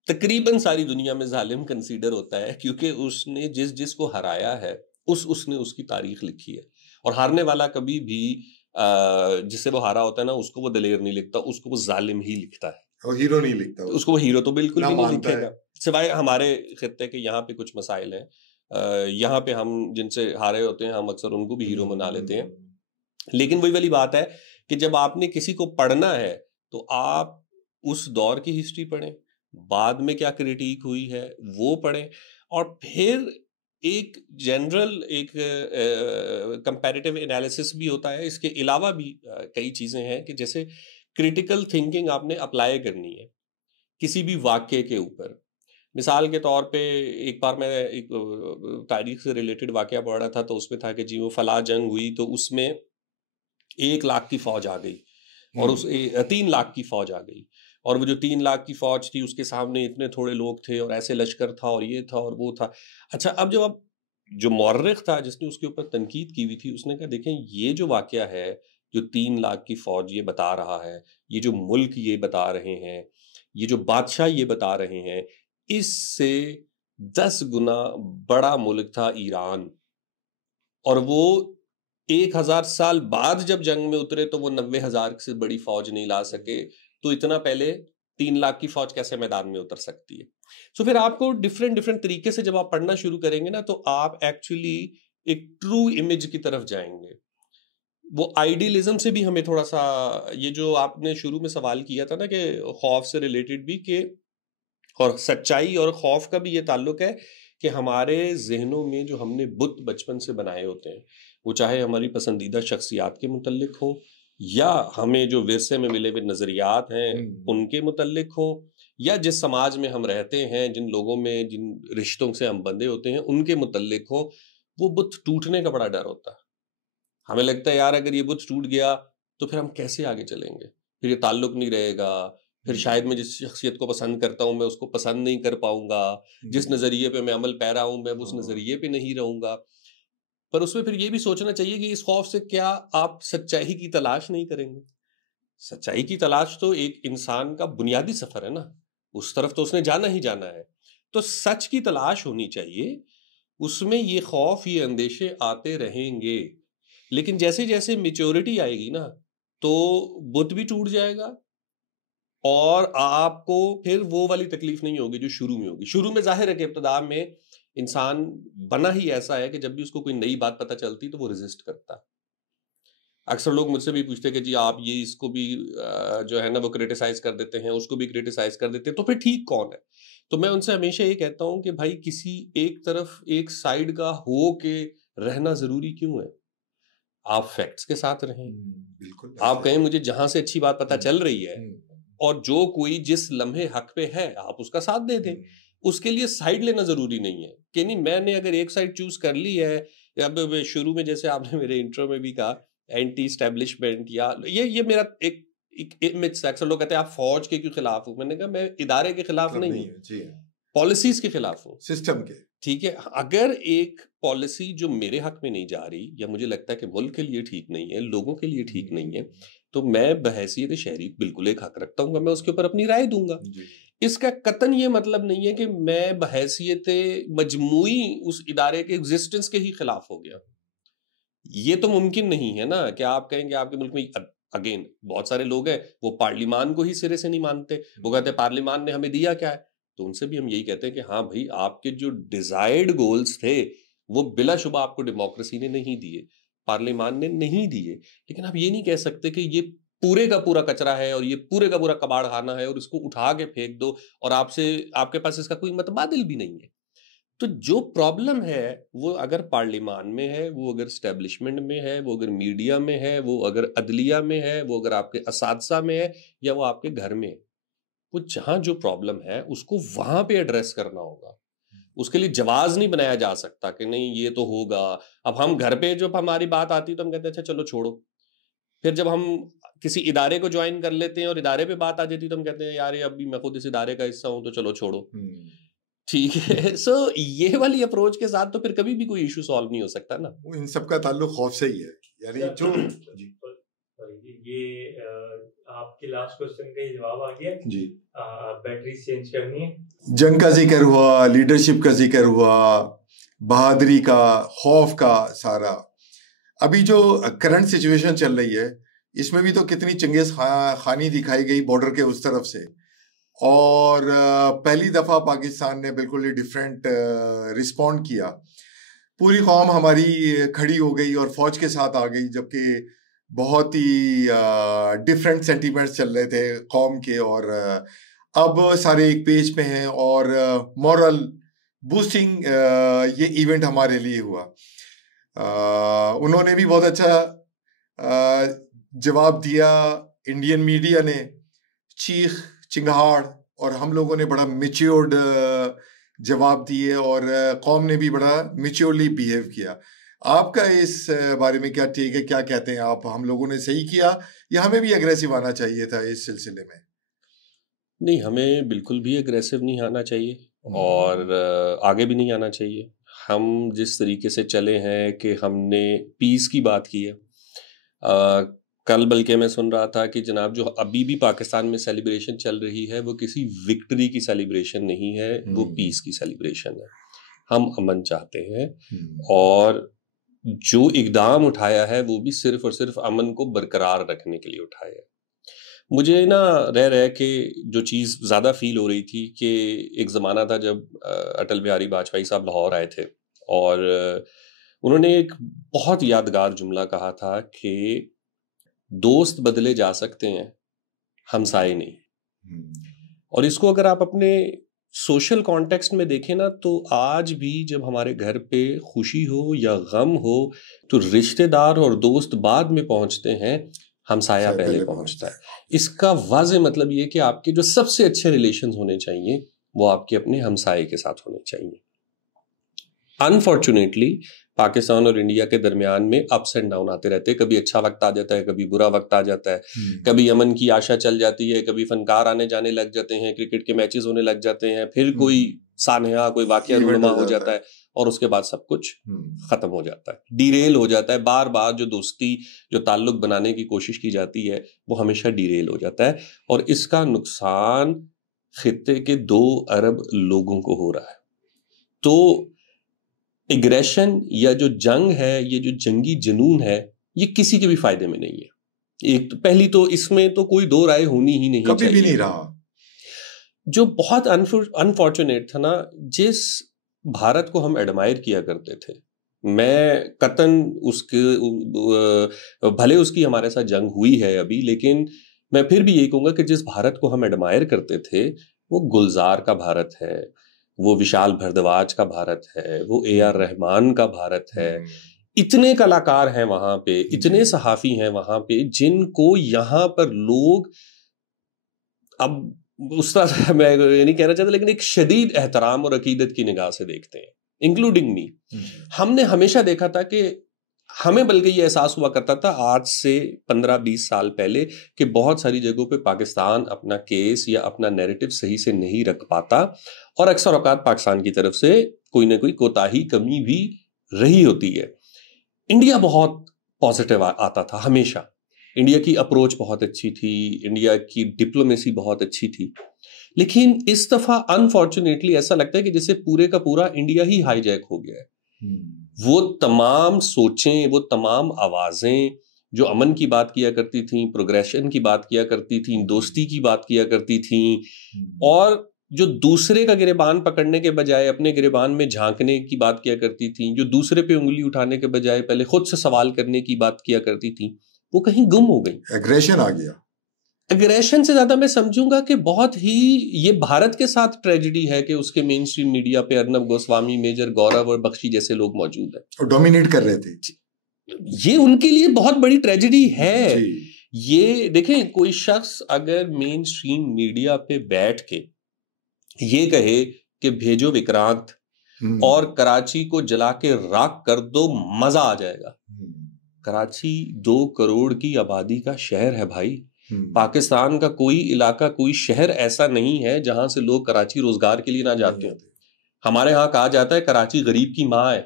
तकरीबन सारी दुनिया में जालिम कंसीडर होता है क्योंकि उसने जिस जिस को हराया है उसने उसकी तारीख लिखी है। और हारने वाला कभी भी जिससे वो हारा होता है ना, उसको वो दलेर नहीं लिखता, उसको वो जालिम ही लिखता है, और हीरो नहीं लिखता, उसको वो हीरो तो बिल्कुल भी नहीं लिखेगा, सिवाय हमारे खित्ते के यहाँ पे कुछ मसाइल हैं। यहाँ पे हम जिनसे हारे होते हैं हम अक्सर उनको भी हीरो बना लेते हैं। लेकिन वही वाली बात है कि जब आपने किसी को पढ़ना है तो आप उस दौर की हिस्ट्री पढ़ें, बाद में क्या क्रिटिक हुई है वो पढ़ें, और फिर एक जनरल एक कंपैरेटिव एनालिसिस भी होता है। इसके अलावा भी कई चीज़ें हैं कि जैसे क्रिटिकल थिंकिंग आपने अप्लाई करनी है किसी भी वाक्य के ऊपर। मिसाल के तौर पे एक बार मैं एक तारीख से रिलेटेड वाकया पढ़ रहा था, तो उसमें था कि जी वो फला जंग हुई तो उसमें 1 लाख की फौज आ गई और उस 3 लाख की फौज आ गई, और वो जो 3 लाख की फौज थी उसके सामने इतने थोड़े लोग थे और ऐसे लश्कर था और ये था और वो था। अच्छा, अब जब अब जो मौर्रिख था जिसने उसके ऊपर तनकीद की हुई थी, उसने कहा देखें ये जो वाकया है, जो 3 लाख की फौज ये बता रहा है, ये जो मुल्क ये बता रहे हैं, ये जो बादशाह ये बता रहे हैं, इससे 10 गुना बड़ा मुल्क था ईरान, और वो 1,000 साल बाद जब जंग में उतरे तो वो 90,000 से बड़ी फौज नहीं ला सके, तो इतना पहले 3 लाख की फौज कैसे मैदान में उतर सकती है। सो फिर आपको डिफरेंट डिफरेंट तरीके से जब आप पढ़ना शुरू करेंगे ना, तो आप एक्चुअली एक ट्रू इमेज की तरफ जाएंगे। वो आइडियलिज्म से भी हमें थोड़ा सा, ये जो आपने शुरू में सवाल किया था ना कि खौफ से रिलेटेड भी, कि और सच्चाई और खौफ का भी ये ताल्लुक है कि हमारे जहनों में जो हमने बुत बचपन से बनाए होते हैं, वो चाहे हमारी पसंदीदा शख्सियात के मुतल्लिक हो, या हमें जो विरसे में मिले हुए नज़रियात हैं उनके मुतल्लिक हो, या जिस समाज में हम रहते हैं, जिन लोगों में जिन रिश्तों से हम बंधे होते हैं उनके मुतल्लिक हो, वो बुत टूटने का बड़ा डर होता है। हमें लगता है यार अगर ये बुत टूट गया तो फिर हम कैसे आगे चलेंगे, फिर ये ताल्लुक नहीं रहेगा, फिर शायद मैं जिस शख्सियत को पसंद करता हूँ मैं उसको पसंद नहीं कर पाऊंगा, जिस नज़रिए पे मैं अमल पैरा हूँ मैं उस नज़रिए पे नहीं रहूंगा। पर उसमें फिर ये भी सोचना चाहिए कि इस खौफ से क्या आप सच्चाई की तलाश नहीं करेंगे? सच्चाई की तलाश तो एक इंसान का बुनियादी सफर है ना, उस तरफ तो उसने जाना ही जाना है। तो सच की तलाश होनी चाहिए, उसमें ये खौफ ये अंदेशे आते रहेंगे, लेकिन जैसे जैसे मेच्योरिटी आएगी ना तो बुत भी टूट जाएगा, और आपको फिर वो वाली तकलीफ नहीं होगी जो शुरू में होगी। शुरू में जाहिर है कि इब्तिदा में इंसान बना ही ऐसा है कि जब भी उसको कोई नई बात पता चलती तो वो रेजिस्ट करता है। अक्सर लोग मुझसे भी पूछते हैं कि जी आप ये इसको भी जो है ना वो क्रिटिसाइज कर देते हैं, उसको भी क्रिटिसाइज कर देते हैं, तो फिर ठीक कौन है? तो मैं उनसे हमेशा ये कहता हूँ कि भाई किसी एक तरफ एक साइड का हो के रहना जरूरी क्यों है? आप फैक्ट्स के साथ रहें। बिल्कुल आप कहें मुझे जहां से अच्छी बात पता चल रही है और जो कोई जिस लम्हे हक पे है आप उसका साथ दे दें। उसके लिए साइड लेना जरूरी नहीं है कि नहीं मैंने अगर एक साइड चूज कर ली है, अब शुरू में जैसे आपने मेरे इंट्रो में भी कहा एंटी एस्टेब्लिशमेंट, या ये मेरा एक मिथ है। अक्सर लोग कहते हैं आप फौज के क्यों खिलाफ हो, मैंने कहा मैं इदारे के खिलाफ नहीं हूँ, पॉलिसीज के खिलाफ हूँ, सिस्टम के। ठीक है, अगर एक पॉलिसी जो मेरे हक में नहीं जा रही या मुझे लगता है कि मुल्क के लिए ठीक नहीं है, लोगों के लिए ठीक नहीं है, तो मैं बहैसियत शहरी बिल्कुल एक हक रखता हूँ, मैं उसके ऊपर अपनी राय दूंगा। इसका कतन ये मतलब नहीं है कि मैं बहैसियत मजमूई उस इदारे के एग्जिस्टेंस के ही खिलाफ हो गया। ये तो मुमकिन नहीं है ना कि आप कहेंगे आपके मुल्क में, अगेन बहुत सारे लोग हैं वो पार्लिमान को ही सिरे से नहीं मानते, वो कहते हैं पार्लिमान ने हमें दिया क्या है। तो उनसे भी हम यही कहते हैं कि हाँ भाई आपके जो डिजायर्ड गोल्स थे वो बिलाशुबा आपको डेमोक्रेसी ने नहीं दिए, पार्लिमान ने नहीं दिए, लेकिन आप ये नहीं कह सकते कि ये पूरे का पूरा कचरा है और ये पूरे का पूरा कबाड़ खाना है और इसको उठा के फेंक दो और आपसे आपके पास इसका कोई मतबादिल भी नहीं है। तो जो प्रॉब्लम है वो अगर पार्लिमान में है, वो अगर स्टैब्लिशमेंट में है, वो अगर मीडिया में है, वो अगर अदलिया में है, वो अगर आपके असातिज़ा में है, या वो आपके घर में है, वो जहां जो प्रॉब्लम है उसको वहां पे एड्रेस करना होगा। उसके लिए जवाज नहीं बनाया जा सकता कि नहीं ये तो होगा। अब हम घर पे जब हमारी बात आती तो हम कहते हैं अच्छा चलो छोड़ो, फिर जब हम किसी इदारे को ज्वाइन कर लेते हैं और इदारे पे बात आ जाती तो हम कहते हैं यार ये अभी मैं खुद इस इदारे का हिस्सा हूं तो चलो छोड़ो। ठीक है, सो ये वाली अप्रोच के साथ तो फिर कभी भी कोई इशू सॉल्व नहीं हो सकता ना। वो इन सब का ताल्लुक खौफ से ही है, यानी जो ये आपके लास्ट क्वेश्चन का जवाब आ गया जी। बैटरी चेंज करनी है, जंग का जिक्र हुआ, लीडरशिप का जिक्र हुआ, बहादुरी का, खौफ का सारा। अभी जो करंट सिचुएशन चल रही है इसमें भी तो कितनी चंगेज खानी दिखाई गई बॉर्डर के उस तरफ से, और पहली दफा पाकिस्तान ने बिल्कुल ही डिफरेंट रिस्पॉन्ड किया। पूरी कौम हमारी खड़ी हो गई और फौज के साथ आ गई, जबकि बहुत ही डिफरेंट सेंटीमेंट्स चल रहे थे कौम के, और अब सारे एक पेज पे हैं, और मॉरल बूस्टिंग ये इवेंट हमारे लिए हुआ। उन्होंने भी बहुत अच्छा जवाब दिया, इंडियन मीडिया ने चीख चिंगाड़, और हम लोगों ने बड़ा मैच्योर्ड जवाब दिए, और कौम ने भी बड़ा मैच्योरली बिहेव किया। आपका इस बारे में क्या टेक है, क्या कहते हैं आप? हम लोगों ने सही किया या हमें भी अग्रेसिव आना चाहिए था इस सिलसिले में? नहीं, हमें बिल्कुल भी अग्रेसिव नहीं आना चाहिए और आगे भी नहीं आना चाहिए। हम जिस तरीके से चले हैं कि हमने पीस की बात की है, कल बल्कि मैं सुन रहा था कि जनाब जो अभी भी पाकिस्तान में सेलिब्रेशन चल रही है वो किसी विक्ट्री की सेलिब्रेशन नहीं है, वो पीस की सेलिब्रेशन है। हम अमन चाहते हैं और जो इकदाम उठाया है वो भी सिर्फ और सिर्फ अमन को बरकरार रखने के लिए उठाया है। मुझे ना रह के जो चीज़ ज़्यादा फील हो रही थी कि एक ज़माना था जब अटल बिहारी वाजपेयी साहब लाहौर आए थे और उन्होंने एक बहुत यादगार जुमला कहा था कि दोस्त बदले जा सकते हैं, हमसाए नहीं। और इसको अगर आप अपने सोशल कॉन्टेक्स्ट में देखें ना, तो आज भी जब हमारे घर पे खुशी हो या गम हो तो रिश्तेदार और दोस्त बाद में पहुंचते हैं, हमसाया पहले पहुंचता है। इसका वाज़े मतलब ये कि आपके जो सबसे अच्छे रिलेशंस होने चाहिए वो आपके अपने हमसाये के साथ होने चाहिए। अनफॉर्चुनेटली पाकिस्तान और इंडिया के दरमियान में अप्स एंड डाउन आते रहते हैं। कभी अच्छा वक्त आ जाता है, कभी बुरा वक्त आ जाता है, कभी अमन की आशा चल जाती है, कभी फनकार आने जाने लग जाते हैं, क्रिकेट के मैचेस होने लग जाते हैं, फिर कोई सानहा कोई वाकया रूनुमा हो जाता है और उसके बाद सब कुछ खत्म हो जाता है, डिरेल हो जाता है। बार बार जो दोस्ती, जो ताल्लुक बनाने की कोशिश की जाती है वो हमेशा डिरेल हो जाता है और इसका नुकसान खित्ते के 2 अरब लोगों को हो रहा है। तो एग्रेशन या जो जंग है, ये जो जंगी जुनून है, ये किसी के भी फायदे में नहीं है। एक तो पहली तो इसमें तो कोई दो राय होनी ही नहीं कभी भी नहीं रहा। जो बहुत अनफॉर्चुनेट था ना, जिस भारत को हम एडमायर किया करते थे, मैं कतन उसके भले उसकी हमारे साथ जंग हुई है अभी, लेकिन मैं फिर भी यही कहूंगा कि जिस भारत को हम एडमायर करते थे वो गुलजार का भारत है, वो विशाल भारद्वाज का भारत है, वो AR रहमान का भारत है। इतने कलाकार हैं वहां पे, इतने सहाफी हैं वहां पे, जिनको यहाँ पर लोग, अब उस तरह मैं ये नहीं कहना चाहता, लेकिन एक शदीद एहतराम और अकीदत की निगाह से देखते हैं, इंक्लूडिंग मी। हमने हमेशा देखा था कि हमें बल्कि ये एहसास हुआ करता था आज से 15-20 साल पहले कि बहुत सारी जगहों पे पाकिस्तान अपना केस या अपना नैरेटिव सही से नहीं रख पाता और अक्सर औकात पाकिस्तान की तरफ से कोई ना कोई कोताही, कमी भी रही होती है। इंडिया बहुत पॉजिटिव आता था हमेशा, इंडिया की अप्रोच बहुत अच्छी थी, इंडिया की डिप्लोमेसी बहुत अच्छी थी, लेकिन इस दफा अनफॉर्चुनेटली ऐसा लगता है कि जैसे पूरे का पूरा इंडिया ही हाईजैक हो गया है। वो तमाम सोचें, वो तमाम आवाजें जो अमन की बात किया करती थी, प्रोग्रेशन की बात किया करती थी, दोस्ती की बात किया करती थी, और जो दूसरे का गिरेबान पकड़ने के बजाय अपने गिरेबान में झांकने की बात किया करती थी, जो दूसरे पे उंगली उठाने के बजाय पहले खुद से सवाल करने की बात किया करती थी, वो कहीं गुम हो गई। एग्रेशन आ गया। एग्रेशन से ज्यादा मैं समझूंगा कि बहुत ही ये भारत के साथ ट्रेजेडी है कि उसके मेन स्ट्रीम मीडिया पे अर्नब गोस्वामी, मेजर गौरव और बख्शी जैसे लोग मौजूद हैं और डोमिनेट कर रहे थे। ये उनके लिए बहुत बड़ी ट्रेजेडी है। ये देखें, कोई शख्स अगर मेन स्ट्रीम मीडिया पे बैठ के ये कहे कि भेजो विक्रांत और कराची को जला के राख कर दो, मजा आ जाएगा। कराची 2 करोड़ की आबादी का शहर है भाई। पाकिस्तान का कोई इलाका, कोई शहर ऐसा नहीं है जहां से लोग कराची रोजगार के लिए ना जाते हो। हमारे यहाँ कहा जाता है कराची गरीब की माँ है।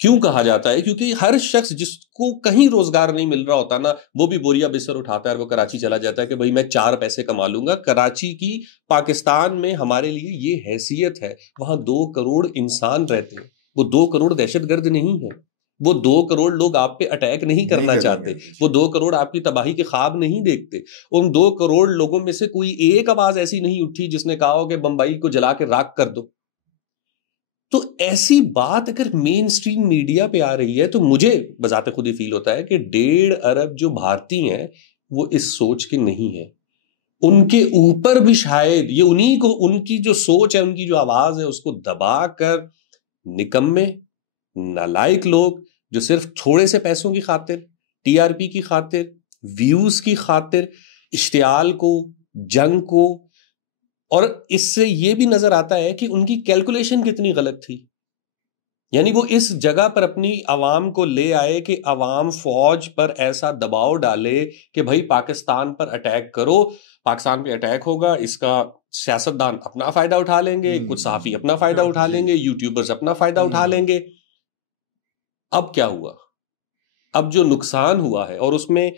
क्यों कहा जाता है? क्योंकि हर शख्स जिसको कहीं रोजगार नहीं मिल रहा होता ना, वो भी बोरिया बिस्तर उठाता है और वो कराची चला जाता है कि भाई मैं 4 पैसे कमा लूंगा। कराची की पाकिस्तान में हमारे लिए ये हैसियत है। वहां 2 करोड़ इंसान रहते हैं, वो 2 करोड़ दहशतगर्द नहीं है, वो 2 करोड़ लोग आप पे अटैक नहीं करना चाहते, वो 2 करोड़ आपकी तबाही के ख्वाब नहीं देखते। उन 2 करोड़ लोगों में से कोई एक आवाज ऐसी नहीं उठी जिसने कहा हो कि बंबई को जला के राख कर दो। तो ऐसी बात अगर मेन स्ट्रीम मीडिया पे आ रही है तो मुझे बजाते खुद ही फील होता है कि 1.5 अरब जो भारतीय हैं वो इस सोच के नहीं है। उनके ऊपर भी शायद ये उन्हीं को, उनकी जो सोच है, उनकी जो आवाज है, उसको दबाकर निकम्मे नालायक लोग जो सिर्फ थोड़े से पैसों की खातिर, टीआरपी की खातिर, व्यूज की खातिर, इश्तियाल को, जंग को, और इससे यह भी नजर आता है कि उनकी कैलकुलेशन कितनी गलत थी। यानी वो इस जगह पर अपनी आवाम को ले आए कि आवाम फौज पर ऐसा दबाव डाले कि भाई पाकिस्तान पर अटैक करो, पाकिस्तान पे अटैक होगा, इसका सियासतदान अपना फायदा उठा लेंगे, कुछ सहाफी अपना फायदा उठा लेंगे, यूट्यूबर्स अपना फायदा उठा लेंगे। अब क्या हुआ? अब जो नुकसान हुआ है, और उसमें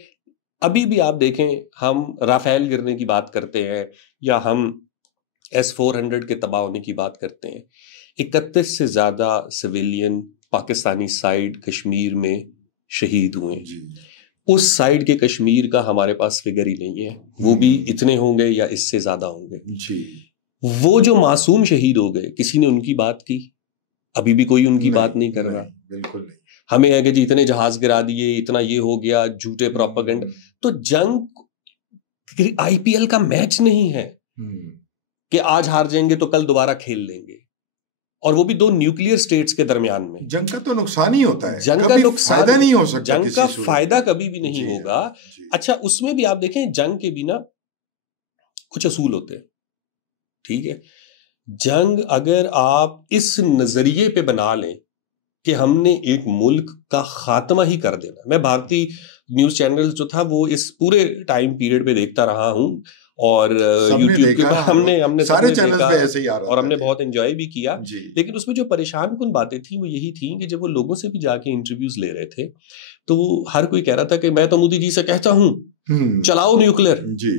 अभी भी आप देखें, हम राफेल गिरने की बात करते हैं या हम S-400 के तबाह होने की बात करते हैं, 31 से ज्यादा सिविलियन पाकिस्तानी साइड कश्मीर में शहीद हुए। उस साइड के कश्मीर का हमारे पास फिगर ही नहीं है, वो भी इतने होंगे या इससे ज्यादा होंगे जी। वो जो मासूम शहीद हो गए, किसी ने उनकी बात की? अभी भी कोई उनकी बात नहीं कर रहा। बिल्कुल नहीं। हमें है कि जी इतने जहाज गिरा दिए, इतना ये हो गया, झूठे प्रोपेगेंडा। तो जंग IPL का मैच नहीं है कि आज हार जाएंगे तो कल दोबारा खेल लेंगे, और वो भी 2 न्यूक्लियर स्टेट्स के दरमियान में। जंग का तो नुकसान ही होता है, जंग का नुकसान फायदा नहीं हो सकता, जंग का फायदा कभी भी नहीं होगा। अच्छा, उसमें भी आप देखें, जंग के भी ना कुछ असूल होते हैं, ठीक है। जंग अगर आप इस नजरिए पे बना लें कि हमने एक मुल्क का खात्मा ही कर देना। मैं भारतीय न्यूज चैनल्स जो था वो इस पूरे टाइम पीरियड पे देखता रहा हूं, और यूट्यूब के ऊपर हमने सारे चैनल्स पे ऐसे ही आ रहा और हमने बहुत एंजॉय भी किया। लेकिन उसमें जो परेशान कुन बातें थी वो यही थी कि जब वो लोगों से भी जाके इंटरव्यूज ले रहे थे तो हर कोई कह रहा था कि मैं तो मोदी जी से कहता हूँ चलाओ न्यूक्लियर जी।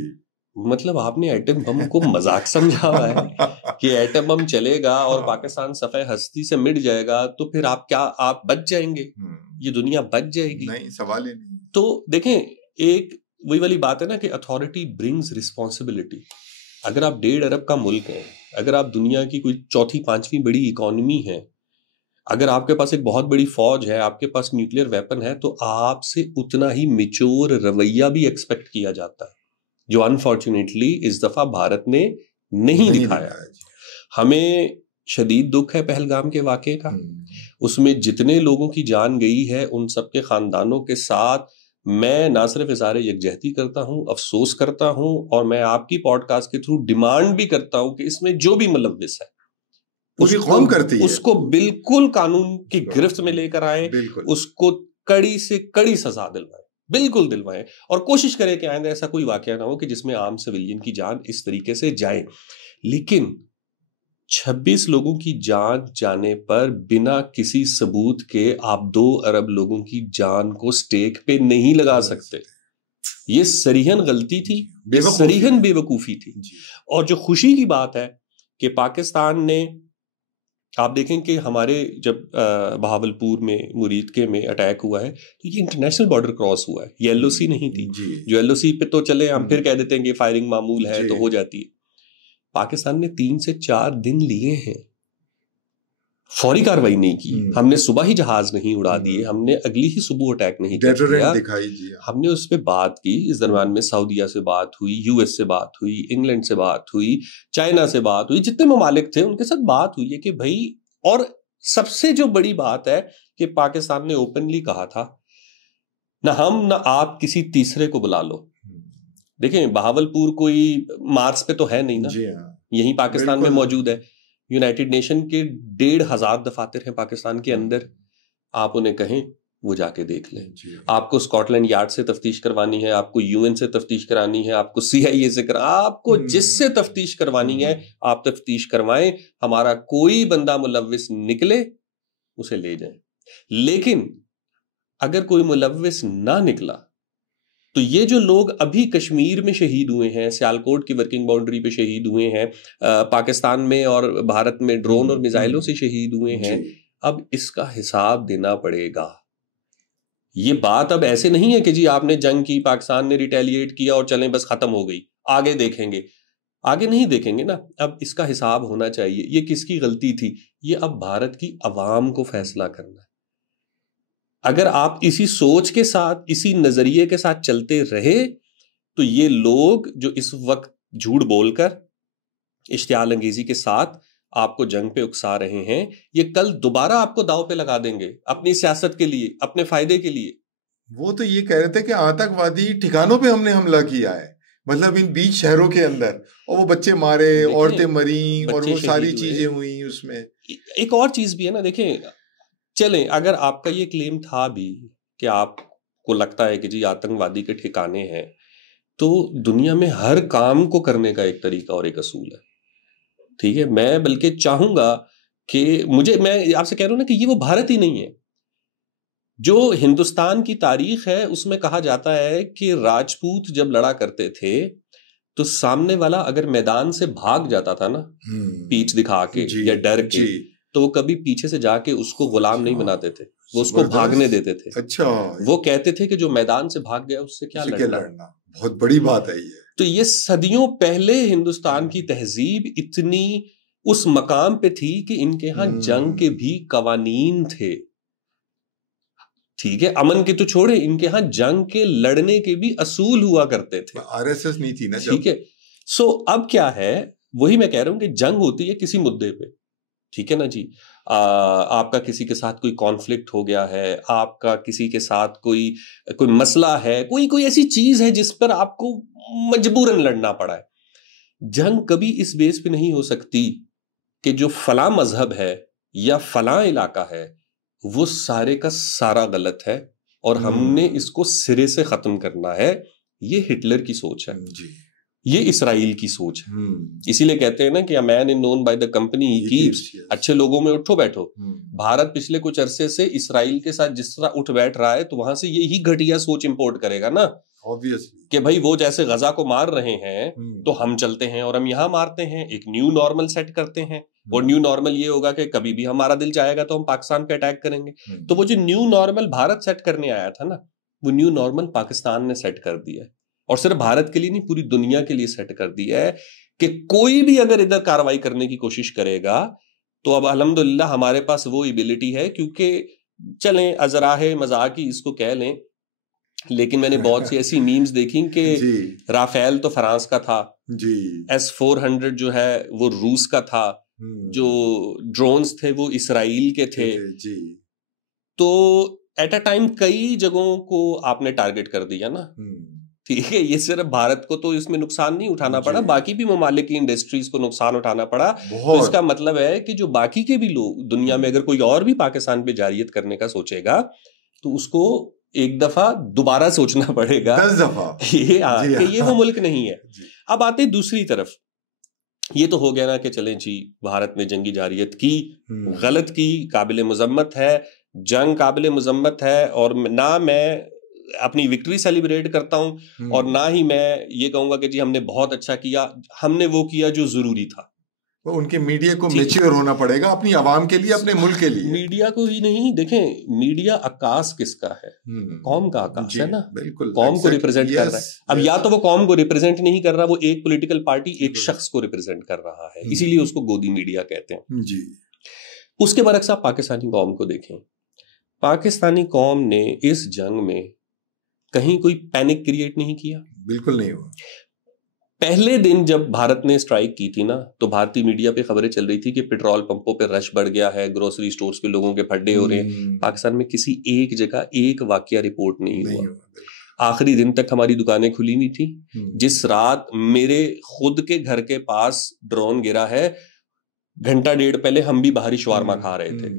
मतलब आपने एटम बम को मजाक समझा हुआ है कि एटम बम चलेगा और पाकिस्तान सफेद हस्ती से मिट जाएगा, तो फिर आप बच जाएंगे, ये दुनिया बच जाएगी? नहीं, सवाल ही नहीं। तो देखें, एक वही वाली बात है ना कि अथॉरिटी ब्रिंग्स रिस्पॉन्सिबिलिटी। अगर आप 1.5 अरब का मुल्क है, अगर आप दुनिया की कोई 4th-5वीं बड़ी इकोनॉमी है, अगर आपके पास एक बहुत बड़ी फौज है, आपके पास न्यूक्लियर वेपन है, तो आपसे उतना ही मैच्योर रवैया भी एक्सपेक्ट किया जाता है, जो अनफॉर्चुनेटली इस दफा भारत ने नहीं दिखाया। हमें शदीद दुख है पहलगाम के वाकये का। उसमें जितने लोगों की जान गई है उन सबके खानदानों के साथ मैं ना सिर्फ इज़हार यकजहती करता हूं, अफसोस करता हूं, और मैं आपकी पॉडकास्ट के थ्रू डिमांड भी करता हूं कि इसमें जो भी मुलव्विस है उसको बिल्कुल कानून की गिरफ्त में लेकर आए, उसको कड़ी से कड़ी सजा दिलवाएं, बिल्कुल दिलवाएं, और कोशिश करें कि आइंदा ऐसा कोई वाकया ना हो कि जिसमें आम सिविलियन की जान इस तरीके से जाए। लेकिन 26 लोगों की जान जाने पर बिना किसी सबूत के आप 2 अरब लोगों की जान को स्टेक पे नहीं लगा सकते। ये सरीहन गलती थी, सरीहन बेवकूफी थी। और जो खुशी की बात है कि पाकिस्तान ने, आप देखें कि हमारे जब बहावलपुर में मुरीदके में अटैक हुआ है तो ये इंटरनेशनल बॉर्डर क्रॉस हुआ है, ये LOC नहीं थी। जो LOC पे तो चले हम फिर कह देते हैं कि फायरिंग मामूल है तो हो जाती है। पाकिस्तान ने 3 से 4 दिन लिए हैं, फौरी कार्रवाई नहीं की। हमने सुबह ही जहाज नहीं उड़ा दिए, हमने अगली ही सुबह अटैक नहीं किया, हमने उस पर बात की। इस दरम्यान में सऊदीया से बात हुई, US से बात हुई, इंग्लैंड से बात हुई, चाइना से बात हुई, जितने ममालिक थे उनके साथ बात हुई है कि भाई, और सबसे जो बड़ी बात है कि पाकिस्तान ने ओपनली कहा था ना हम ना आप किसी तीसरे को बुला लो। देखें, बहावलपुर कोई मार्स पे तो है नहीं ना, यही पाकिस्तान में मौजूद है। यूनाइटेड नेशन के 1,500 दफातर हैं पाकिस्तान के अंदर। आप उन्हें कहें वो जाके देख लें। आपको स्कॉटलैंड यार्ड से तफ्तीश करवानी है, आपको UN से तफ्तीश करानी है, आपको CIA से आपको जिससे तफ्तीश करवानी है आप तफ्तीश करवाएं। हमारा कोई बंदा मुलव्विस निकले उसे ले जाएं। लेकिन अगर कोई मुलव्विस ना निकला तो ये जो लोग अभी कश्मीर में शहीद हुए हैं, सियालकोट की वर्किंग बाउंड्री पे शहीद हुए हैं, पाकिस्तान में और भारत में ड्रोन और मिसाइलों से शहीद हुए हैं, अब इसका हिसाब देना पड़ेगा। ये बात अब ऐसे नहीं है कि जी आपने जंग की, पाकिस्तान ने रिटेलिएट किया और चलें बस खत्म हो गई, आगे देखेंगे। आगे नहीं देखेंगे ना। अब इसका हिसाब होना चाहिए, ये किसकी गलती थी, ये अब भारत की अवाम को फैसला करना है। अगर आप इसी सोच के साथ, इसी नजरिए के साथ चलते रहे, तो ये लोग जो इस वक्त झूठ बोलकर, इश्तियाल अंगेजी के साथ आपको जंग पे उकसा रहे हैं, ये कल दोबारा आपको दांव पे लगा देंगे अपनी सियासत के लिए, अपने फायदे के लिए। वो तो ये कह रहे थे कि आतंकवादी ठिकानों पे हमने हमला किया है, मतलब इन 20 शहरों के अंदर, और वो बच्चे मारे, औरतें मरी, और वो सारी चीजें हुई उसमें। एक और चीज भी है ना, देखें, चलें अगर आपका ये क्लेम था भी कि आपको लगता है कि जी आतंकवादी के ठिकाने हैं, तो दुनिया में हर काम को करने का एक तरीका और एक असूल है, ठीक है। मैं बल्कि चाहूंगा कि मैं आपसे कह रहा हूं ना कि ये वो भारत ही नहीं है। जो हिंदुस्तान की तारीख है उसमें कहा जाता है कि राजपूत जब लड़ा करते थे तो सामने वाला अगर मैदान से भाग जाता था ना, पीठ दिखा के या डर के, तो वो कभी पीछे से जाके उसको गुलाम नहीं बनाते थे, वो उसको भागने देते थे। अच्छा, वो कहते थे कि जो मैदान से भाग गया उससे क्या लड़ना। बहुत बड़ी बात है ये। तो ये सदियों पहले हिंदुस्तान की तहजीब इतनी उस मकाम पे थी कि इनके यहाँ जंग के भी कवानीन थे, ठीक है। अमन के तो छोड़े, इनके यहाँ जंग के लड़ने के भी असूल हुआ करते थे। आरएसएस नहीं थी ना, ठीक है। सो अब क्या है, वही मैं कह रहा हूं कि जंग होती है किसी मुद्दे पे, ठीक है ना जी। आपका किसी के साथ कोई कॉन्फ्लिक्ट हो गया है, आपका किसी के साथ कोई मसला है, कोई ऐसी चीज है जिस पर आपको मजबूरन लड़ना पड़ा है। जंग कभी इस बेस पे नहीं हो सकती कि जो फला मजहब है या फला इलाका है वो सारे का सारा गलत है और हमने इसको सिरे से खत्म करना है। ये हिटलर की सोच है जी, ये इसराइल की सोच है। इसीलिए कहते हैं ना कि a man is known by the company he keeps. अच्छे लोगों में उठो बैठो। भारत पिछले कुछ अरसे से इसराइल के साथ जिस तरह उठ बैठ रहा है, तो वहां से यही घटिया सोच इंपोर्ट करेगा ना, ऑब्वियसली, कि भाई वो जैसे गजा को मार रहे हैं तो हम चलते हैं और हम यहां मारते हैं, एक न्यू नॉर्मल सेट करते हैं। और न्यू नॉर्मल ये होगा कि कभी भी हमारा दिल चाहेगा तो हम पाकिस्तान पे अटैक करेंगे। तो वो जो न्यू नॉर्मल भारत सेट करने आया था ना, वो न्यू नॉर्मल पाकिस्तान ने सेट कर दिया है, और सिर्फ भारत के लिए नहीं, पूरी दुनिया के लिए सेट कर दिया है कि कोई भी अगर इधर कार्रवाई करने की कोशिश करेगा तो अब अल्हम्दुलिल्लाह हमारे पास वो एबिलिटी है। क्योंकि चलें अजराहे मजाक ही इसको कह लें, लेकिन मैंने बहुत सी ऐसी मीम्स देखी कि राफेल तो फ्रांस का था जी, S-400 जो है वो रूस का था, जो ड्रोन्स थे वो इसराइल के थे जी। तो एट अ टाइम कई जगहों को आपने टारगेट कर दिया ना, ठीक है। ये सिर्फ भारत को तो इसमें नुकसान नहीं उठाना पड़ा, बाकी भी ममालिक की इंडस्ट्रीज को नुकसान उठाना पड़ा। तो इसका मतलब है कि जो बाकी के भी लोग दुनिया में, अगर कोई और भी पाकिस्तान पे जारियत करने का सोचेगा तो उसको एक दफा दोबारा सोचना पड़ेगा, 10 दफा कि ये वो मुल्क नहीं है। अब आते दूसरी तरफ, ये तो हो गया ना कि चलें जी भारत ने जंगी जारियत की, गलत की, काबिल मुजम्मत है, जंग काबिल मुजम्मत है, और ना मैं अपनी विक्ट्री सेलिब्रेट करता हूं और ना ही मैं ये कहूंगा कि जी हमने बहुत अच्छा किया। हमने वो किया जो जरूरी था। वो उनके मीडिया को मैच्योर होना पड़ेगा अपनी आवाम के लिए, अपने मुल्क के लिए। मीडिया को ही नहीं, देखें मीडिया आकाश किसका है, कौम का आकाश है ना, बिल्कुल कौम को रिप्रेजेंट कर रहा है। अब या तो वो कौम को रिप्रेजेंट नहीं कर रहा, वो एक पॉलिटिकल पार्टी, एक शख्स को रिप्रेजेंट कर रहा है, इसीलिए उसको गोदी मीडिया कहते हैं जी। उसके बरक्स आप पाकिस्तानी कौम को देखें, पाकिस्तानी कौम ने इस जंग में कहीं कोई पैनिक क्रिएट नहीं किया, बिल्कुल नहीं हुआ। पहले दिन जब भारत ने स्ट्राइक की थी ना, तो भारतीय मीडिया पे खबरें चल रही थी कि पेट्रोल पंपों पे रश बढ़ गया है, ग्रोसरी स्टोर्स पे लोगों के फड्डे हो रहे हैं। पाकिस्तान में किसी एक जगह एक वाकया रिपोर्ट नहीं हुआ। आखिरी दिन तक हमारी दुकानें खुली हुई थी। जिस रात मेरे खुद के घर के पास ड्रोन गिरा है, घंटा डेढ़ पहले हम भी बाहरी शवारमा खा रहे थे,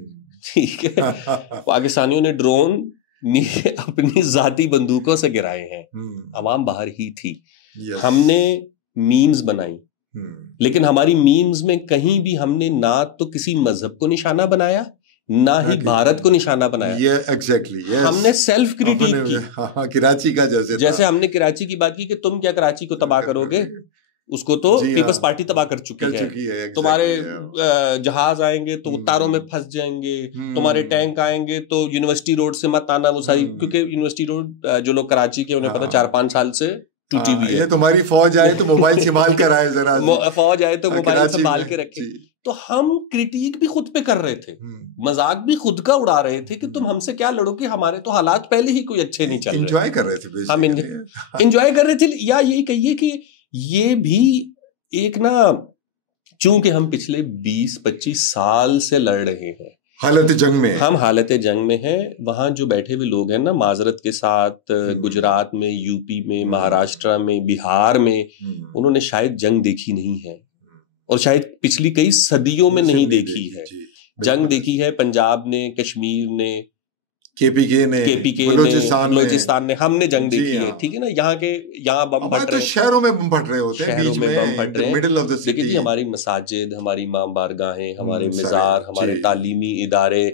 ठीक है। पाकिस्तानियों ने ड्रोन अपनी जाती बंदूकों से गिराए हैं, अवाम बाहर ही थी। हमने मीम्स बनाई, लेकिन हमारी मीम्स में कहीं भी हमने ना तो किसी मजहब को निशाना बनाया, ना ही भारत को निशाना बनाया। ये एग्जैक्टली हमने सेल्फ क्रिटिक की। कराची का जैसे हमने कराची की बात की कि तुम क्या कराची को तबाह करोगे, उसको तो पीपल्स पार्टी तबाह कर चुकी है। तुम्हारे जहाज आएंगे तो तारों में फंस जाएंगे, तुम्हारे टैंक आएंगे तो यूनिवर्सिटी रोड से मत आना, वो सारी, क्योंकि यूनिवर्सिटी रोड जो लोग कराची के उन्हें पता 4-5 साल से टूटी हुई है। ये तुम्हारी फौज आए तो मोबाइल संभाल कर आए, जरा फौज आए तो मोबाइल संभाल के रखे। तो हम क्रिटिक भी खुद पे कर रहे थे, मजाक भी खुद का उड़ा रहे थे कि तुम हमसे क्या लड़ोगे, हमारे तो हालात पहले ही कोई अच्छे नहीं चल रहे। एंजॉय कर रहे थे, हम एंजॉय कर रहे थे। या यही कहिए कि ये भी एक ना, चूंकि हम पिछले 20-25 साल से लड़ रहे हैं, हालत जंग में, हम हालत जंग में हैं। वहां जो बैठे हुए लोग हैं ना, माजरत के साथ, गुजरात में, यूपी में, महाराष्ट्र में, बिहार में, उन्होंने शायद जंग देखी नहीं है, और शायद पिछली कई सदियों में नहीं देखी है। जंग देखी है पंजाब ने, कश्मीर ने, केपीके ने, बलूचिस्तान ने, हमने जंग देखी है, ठीक है ना। यहाँ बम फट रहे, शहरों में बम फट रहे होते हैं, शहरों में बम फट रहे हैं, मिडिल ऑफ द सिटी। देखिए जी, हमारी मसाजिद, हमारी इमाम बारगाहें, हमारे मज़ार, हमारे तालीमी इदारे,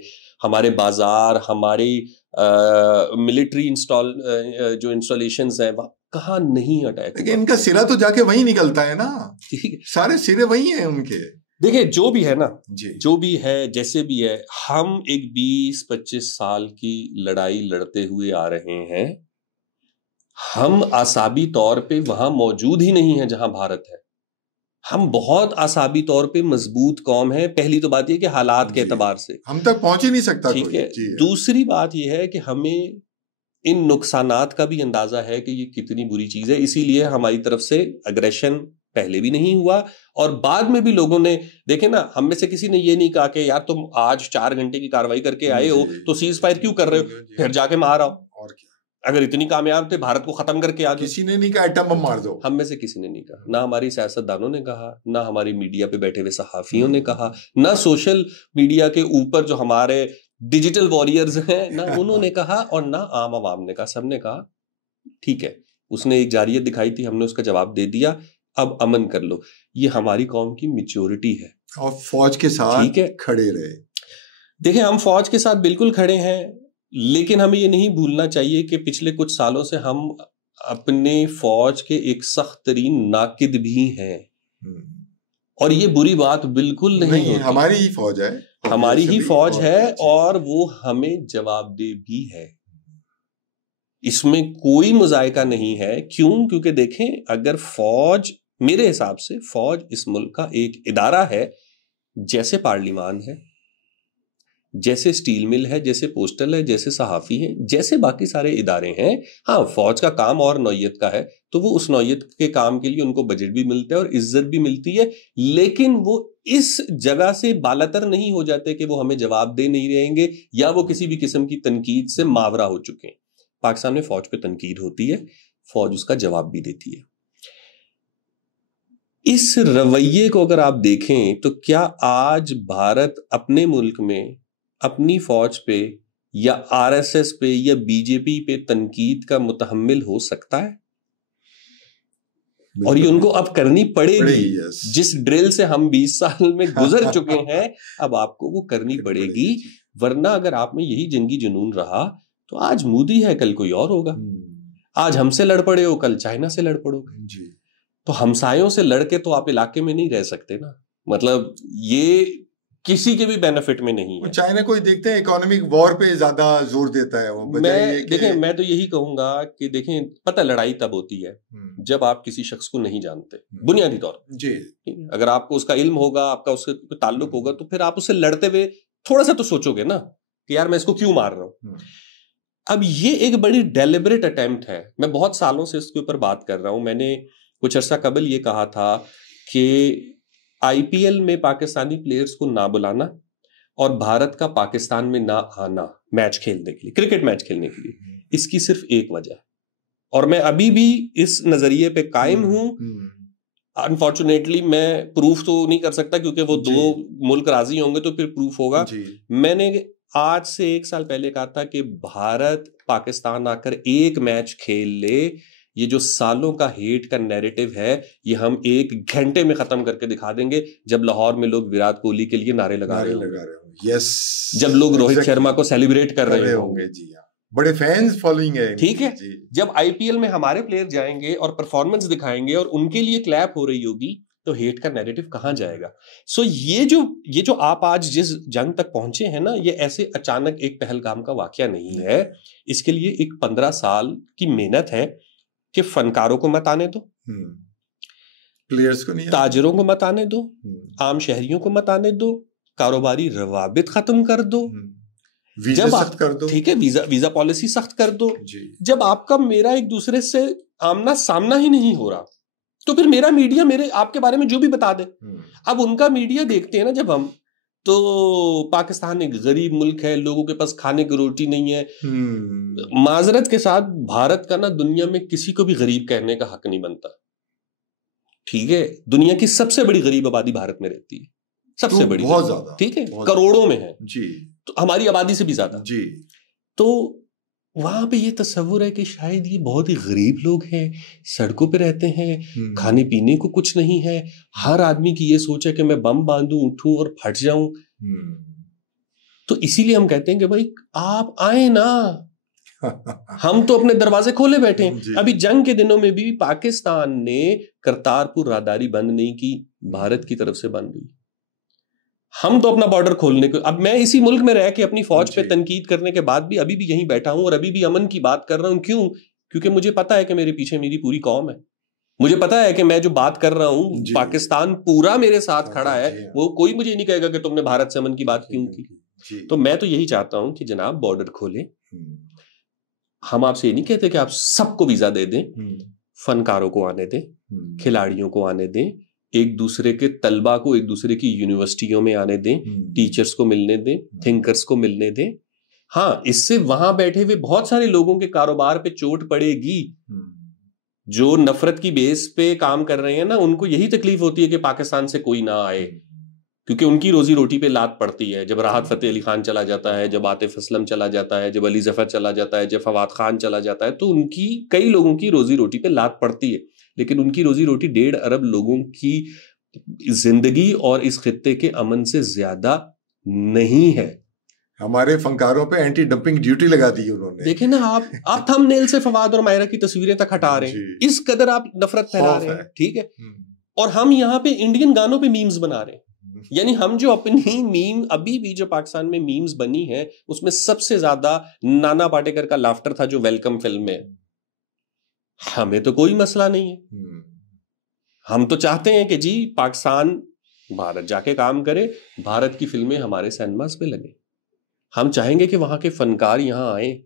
हमारे बाजार, हमारी मिलिट्री जो इंस्टॉलेशंस हैं, कहाँ नहीं अटैक। लेकिन इनका सिरा तो जाके वहीं निकलता है ना, सारे सिरे वहीं हैं उनके। देखिए जो भी है ना, जो भी है, जैसे भी है, हम एक 20-25 साल की लड़ाई लड़ते हुए आ रहे हैं। हम आसाबी तौर पे वहां मौजूद ही नहीं है जहां भारत है। हम बहुत आसाबी तौर पे मजबूत कौम है। पहली तो बात यह कि हालात के एतबार से हम तक पहुंच ही नहीं सकता, ठीक है। दूसरी बात यह है कि हमें इन नुकसानात का भी अंदाजा है कि ये कितनी बुरी चीज है, इसीलिए हमारी तरफ से अग्रेशन पहले भी नहीं हुआ, और बाद में भी लोगों ने, देखे ना, हम में से किसी ने ये नहीं कहा कि यार तुम आज 4 घंटे की कार्रवाई करके आए हो तो सीज फायर क्यों कर रहे हो, फिर जाके मार आओ। और क्या, अगर इतनी कामयाब थे, भारत को खत्म करके आ जाओ। किसी ने नहीं कहा एटम बम मार दो, हम में से किसी ने नहीं कहा। ना हमारी सियासतदानों ने कहा, ना हमारी मीडिया पे बैठे हुए सहाफियों ने कहा, ना सोशल मीडिया के ऊपर जो हमारे डिजिटल वॉरियर्स हैं, ना उन्होंने कहा, और ना आम आवाम ने कहा। सबने कहा ठीक है, उसने एक जारियत दिखाई थी, हमने उसका जवाब दे दिया, अब अमन कर लो। ये हमारी कौम की मैच्योरिटी है। और फौज के साथ ठीक है, खड़े रहे। देखिए, हम फौज के साथ बिल्कुल खड़े हैं, लेकिन हमें ये नहीं भूलना चाहिए कि पिछले कुछ सालों से हम अपने फौज के एक सख्त तरीन नाकिद भी हैं, और ये बुरी बात बिल्कुल नहीं होती। हमारी ही फौज है, हमारी ही फौज है, और वो हमें जवाबदेह भी है। इसमें कोई मुजायका नहीं है। क्यों? क्योंकि देखें, अगर फौज, मेरे हिसाब से फौज इस मुल्क का एक इदारा है, जैसे पार्लिमान है, जैसे स्टील मिल है, जैसे पोस्टल है, जैसे सहाफी है, जैसे बाकी सारे इदारे हैं। हाँ, फौज का काम और नौयत का है, तो वो उस नौयत के काम के लिए उनको बजट भी मिलता है और इज्जत भी मिलती है, लेकिन वो इस जगह से बालातर नहीं हो जाते कि वो हमें जवाब दे नहीं रहेंगे, या वो किसी भी किस्म की तनकीद से मावरा हो चुके हैं। पाकिस्तान में फौज पे तनकीद होती है, फौज उसका जवाब भी देती है। इस रवैये को अगर आप देखें तो क्या आज भारत अपने मुल्क में अपनी फौज पे या आरएसएस पे या बीजेपी पे तनकीद का मुतहम्मिल हो सकता है? और ये उनको अब करनी पड़ेगी। जिस ड्रिल से हम 20 साल में गुजर चुके हैं, अब आपको वो करनी पड़ेगी, वरना अगर आप में यही जंगी जुनून रहा तो आज मोदी है, कल कोई और होगा। आज हमसे लड़ पड़े हो, कल चाइना से लड़ पड़ोगे जी। तो हमसायों से लड़के तो आप इलाके में नहीं रह सकते ना, मतलब ये किसी के भी बेनिफिट में नहीं है। चाइना को देखते हैं इकोनॉमिक वॉर पे ज्यादा जोर देता है वो। मैं तो यही कहूंगा कि देखें, पता लड़ाई तब होती है जब आप किसी शख्स को नहीं जानते, बुनियादी तौर पर जी। अगर आपको उसका इल्म होगा, आपका उससे ताल्लुक होगा, तो फिर आप उससे लड़ते हुए थोड़ा सा तो सोचोगे ना कि यार मैं इसको क्यों मार रहा हूं। अब ये एक बड़ी डेलिबरेट अटेम्प्ट है। मैं बहुत सालों से इसके ऊपर बात कर रहा हूं। मैंने कुछ अर्सा कबल ये कहा था कि आईपीएल में पाकिस्तानी प्लेयर्स को ना बुलाना और भारत का पाकिस्तान में ना आना मैच खेलने के लिए, क्रिकेट मैच खेलने के लिए, इसकी सिर्फ एक वजह है, और मैं अभी भी इस नजरिए पे कायम हूं। अनफॉर्चुनेटली मैं प्रूफ तो नहीं कर सकता, क्योंकि वो दो मुल्क राजी होंगे तो फिर प्रूफ होगा। मैंने आज से 1 साल पहले कहा था कि भारत पाकिस्तान आकर एक मैच खेल ले, ये जो सालों का हेट का नैरेटिव है, ये हम 1 घंटे में खत्म करके दिखा देंगे, जब लाहौर में लोग विराट कोहली के लिए नारे लगा रहे होंगे, यस, जब लोग रोहित शर्मा को सेलिब्रेट कर रहे होंगे जी, बड़े फैंस फॉलोइंग है, ठीक है। जब आईपीएल में हमारे प्लेयर जाएंगे और परफॉर्मेंस दिखाएंगे और उनके लिए क्लैप हो रही होगी, तो हेट का नैरेटिव कहां जाएगा? सो ये जो आप आज जिस जंग तक पहुंचे हैं ना, ये ऐसे अचानक एक पहलगाम का वाकया नहीं है। इसके लिए एक 15 साल की मेहनत है। कि फनकारों को मत आने दो, प्लेयर्स को नहीं, ताजरों को मत आने दो, आम शहरियों को मत आने दो, कारोबारी रवाबित खत्म कर दो, वीजा सख्त कर दो, ठीक है, वीजा पॉलिसी सख्त कर दो। जब आपका मेरा एक दूसरे से आमना सामना ही नहीं हो रहा, तो फिर मेरा मीडिया मेरे आपके बारे में जो भी बता दे। अब उनका मीडिया देखते हैं ना जब हम, तो पाकिस्तान एक गरीब मुल्क है, लोगों के पास खाने की रोटी नहीं है। माजरत के साथ भारत का ना दुनिया में किसी को भी गरीब कहने का हक नहीं बनता, ठीक है। दुनिया की सबसे बड़ी गरीब आबादी भारत में रहती है, सबसे बड़ी, बहुत ज्यादा, ठीक है, करोड़ों में है जी, तो हमारी आबादी से भी ज्यादा जी। तो वहां पे ये तस्वुर है कि शायद ये बहुत ही गरीब लोग हैं, सड़कों पे रहते हैं, खाने पीने को कुछ नहीं है, हर आदमी की ये सोच है कि मैं बम बांधूं, उठूं और फट जाऊं। तो इसीलिए हम कहते हैं कि भाई आप आए ना, हम तो अपने दरवाजे खोले बैठे हैं। अभी जंग के दिनों में भी पाकिस्तान ने करतारपुर राहदारी बंद नहीं की, भारत की तरफ से बंद हुई। हम तो अपना बॉर्डर खोलने को, अब मैं इसी मुल्क में रह के अपनी फौज पे तनकीद करने के बाद भी अभी भी यहीं बैठा हूं और अभी भी अमन की बात कर रहा हूं। क्यों? क्योंकि मुझे पता है कि मेरे पीछे मेरी पूरी कौम है, मुझे पता है कि मैं जो बात कर रहा हूं पाकिस्तान पूरा मेरे साथ खड़ा है। वो कोई मुझे नहीं कहेगा कि तुमने भारत से अमन की बात क्यों की। तो मैं तो यही चाहता हूं कि जनाब बॉर्डर खोले। हम आपसे ये नहीं कहते कि आप सबको वीजा दे दें, फनकारों को आने दें, खिलाड़ियों को आने दें, एक दूसरे के तलबा को एक दूसरे की यूनिवर्सिटियों में आने दें, टीचर्स को मिलने दें, थिंकर्स को मिलने दें। हाँ, इससे वहां बैठे हुए बहुत सारे लोगों के कारोबार पे चोट पड़ेगी। जो नफरत की बेस पे काम कर रहे हैं ना, उनको यही तकलीफ होती है कि पाकिस्तान से कोई ना आए, क्योंकि उनकी रोजी रोटी पे लात पड़ती है। जब राहत फतेह अली खान चला जाता है, जब आतिफ असलम चला जाता है, जब अली जफर चला जाता है, जब फवाद खान चला जाता है, तो उनकी कई लोगों की रोजी रोटी पे लात पड़ती है। लेकिन उनकी रोजी रोटी 1.5 अरब लोगों की जिंदगी और इस खित्ते के अमन से ज्यादा नहीं है। हमारे फंकारों पे एंटी डंपिंग ड्यूटी लगा दी उन्होंने। देखे ना आप थंबनेल से फवाद और मायरा की तस्वीरें तक हटा रहे हैं, इस कदर आप नफरत फैला रहे हैं, ठीक है। और हम यहाँ पे इंडियन गानों पे मीम्स बना रहे हैं। यानी हम जो अपनी मीम, अभी भी जो पाकिस्तान में मीम्स बनी है, उसमें सबसे ज्यादा नाना पाटेकर का लाफ्टर था जो वेलकम फिल्म में। हमें तो कोई मसला नहीं है, हम तो चाहते हैं कि जी पाकिस्तान भारत जाके काम करे, भारत की फिल्में हमारे सिनेमास पे लगे। हम चाहेंगे कि वहां के फनकार यहाँ आए।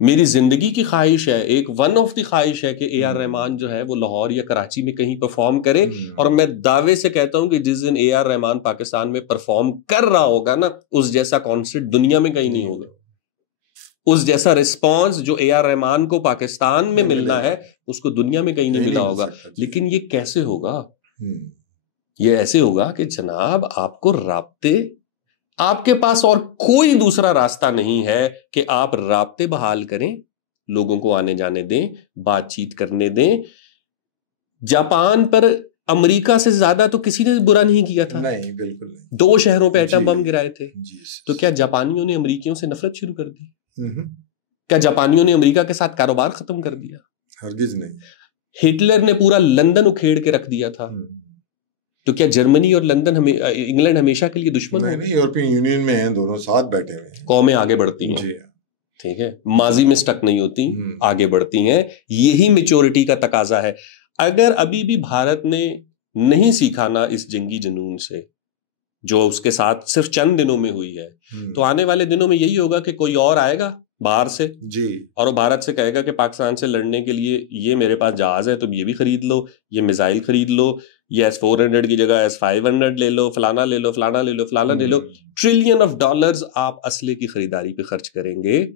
मेरी जिंदगी की ख्वाहिश है, एक वन ऑफ द ख्वाहिश है कि ए.आर. रहमान जो है वो लाहौर या कराची में कहीं परफॉर्म करे। और मैं दावे से कहता हूं कि जिस दिन ए.आर. रहमान पाकिस्तान में परफॉर्म कर रहा होगा ना, उस जैसा कॉन्सर्ट दुनिया में कहीं नहीं होगा। उस जैसा रिस्पॉन्स जो ए.आर. रहमान को पाकिस्तान में मिलना है, उसको दुनिया में कहीं नहीं मिला होगा। लेकिन ये कैसे होगा? ये ऐसे होगा कि जनाब आपको राब्ते, आपके पास और कोई दूसरा रास्ता नहीं है कि आप राब्ते बहाल करें, लोगों को आने जाने दें, बातचीत करने दें। जापान पर अमेरिका से ज्यादा तो किसी ने बुरा नहीं किया था। नहीं, बिल्कुल नहीं। 2 शहरों पे एटम बम गिराए थे। तो क्या जापानियों ने अमेरिकियों से नफरत शुरू कर दी? क्या जापानियों ने अमेरिका के साथ कारोबार खत्म कर दिया? हरगिज नहीं। हिटलर ने पूरा लंदन उखेड़ के रख दिया था। तो क्या जर्मनी और लंदन इंग्लैंड हमेशा के लिए दुश्मन? नहीं, यूरोपियन यूनियन में हैं, दोनों साथ बैठे हुए हैं। कौमें आगे बढ़ती हैं, ठीक है, माजी में स्टक नहीं होती, आगे बढ़ती हैं। यही मैच्योरिटी का तकाजा है। अगर अभी भी भारत ने नहीं सीखा ना इस जंगी जुनून से, जो उसके साथ सिर्फ चंद दिनों में हुई है, तो आने वाले दिनों में यही होगा कि कोई और आएगा बाहर से जी, और वो भारत से कहेगा कि पाकिस्तान से लड़ने के लिए ये मेरे पास जहाज है, तुम ये भी खरीद लो, ये मिसाइल खरीद लो, ये S-400 की जगह S-500 ले लो, फलाना ले लो, फलाना ले लो, फलाना ले लो। ट्रिलियन ऑफ डॉलर्स आप असले की खरीदारी पे खर्च करेंगे,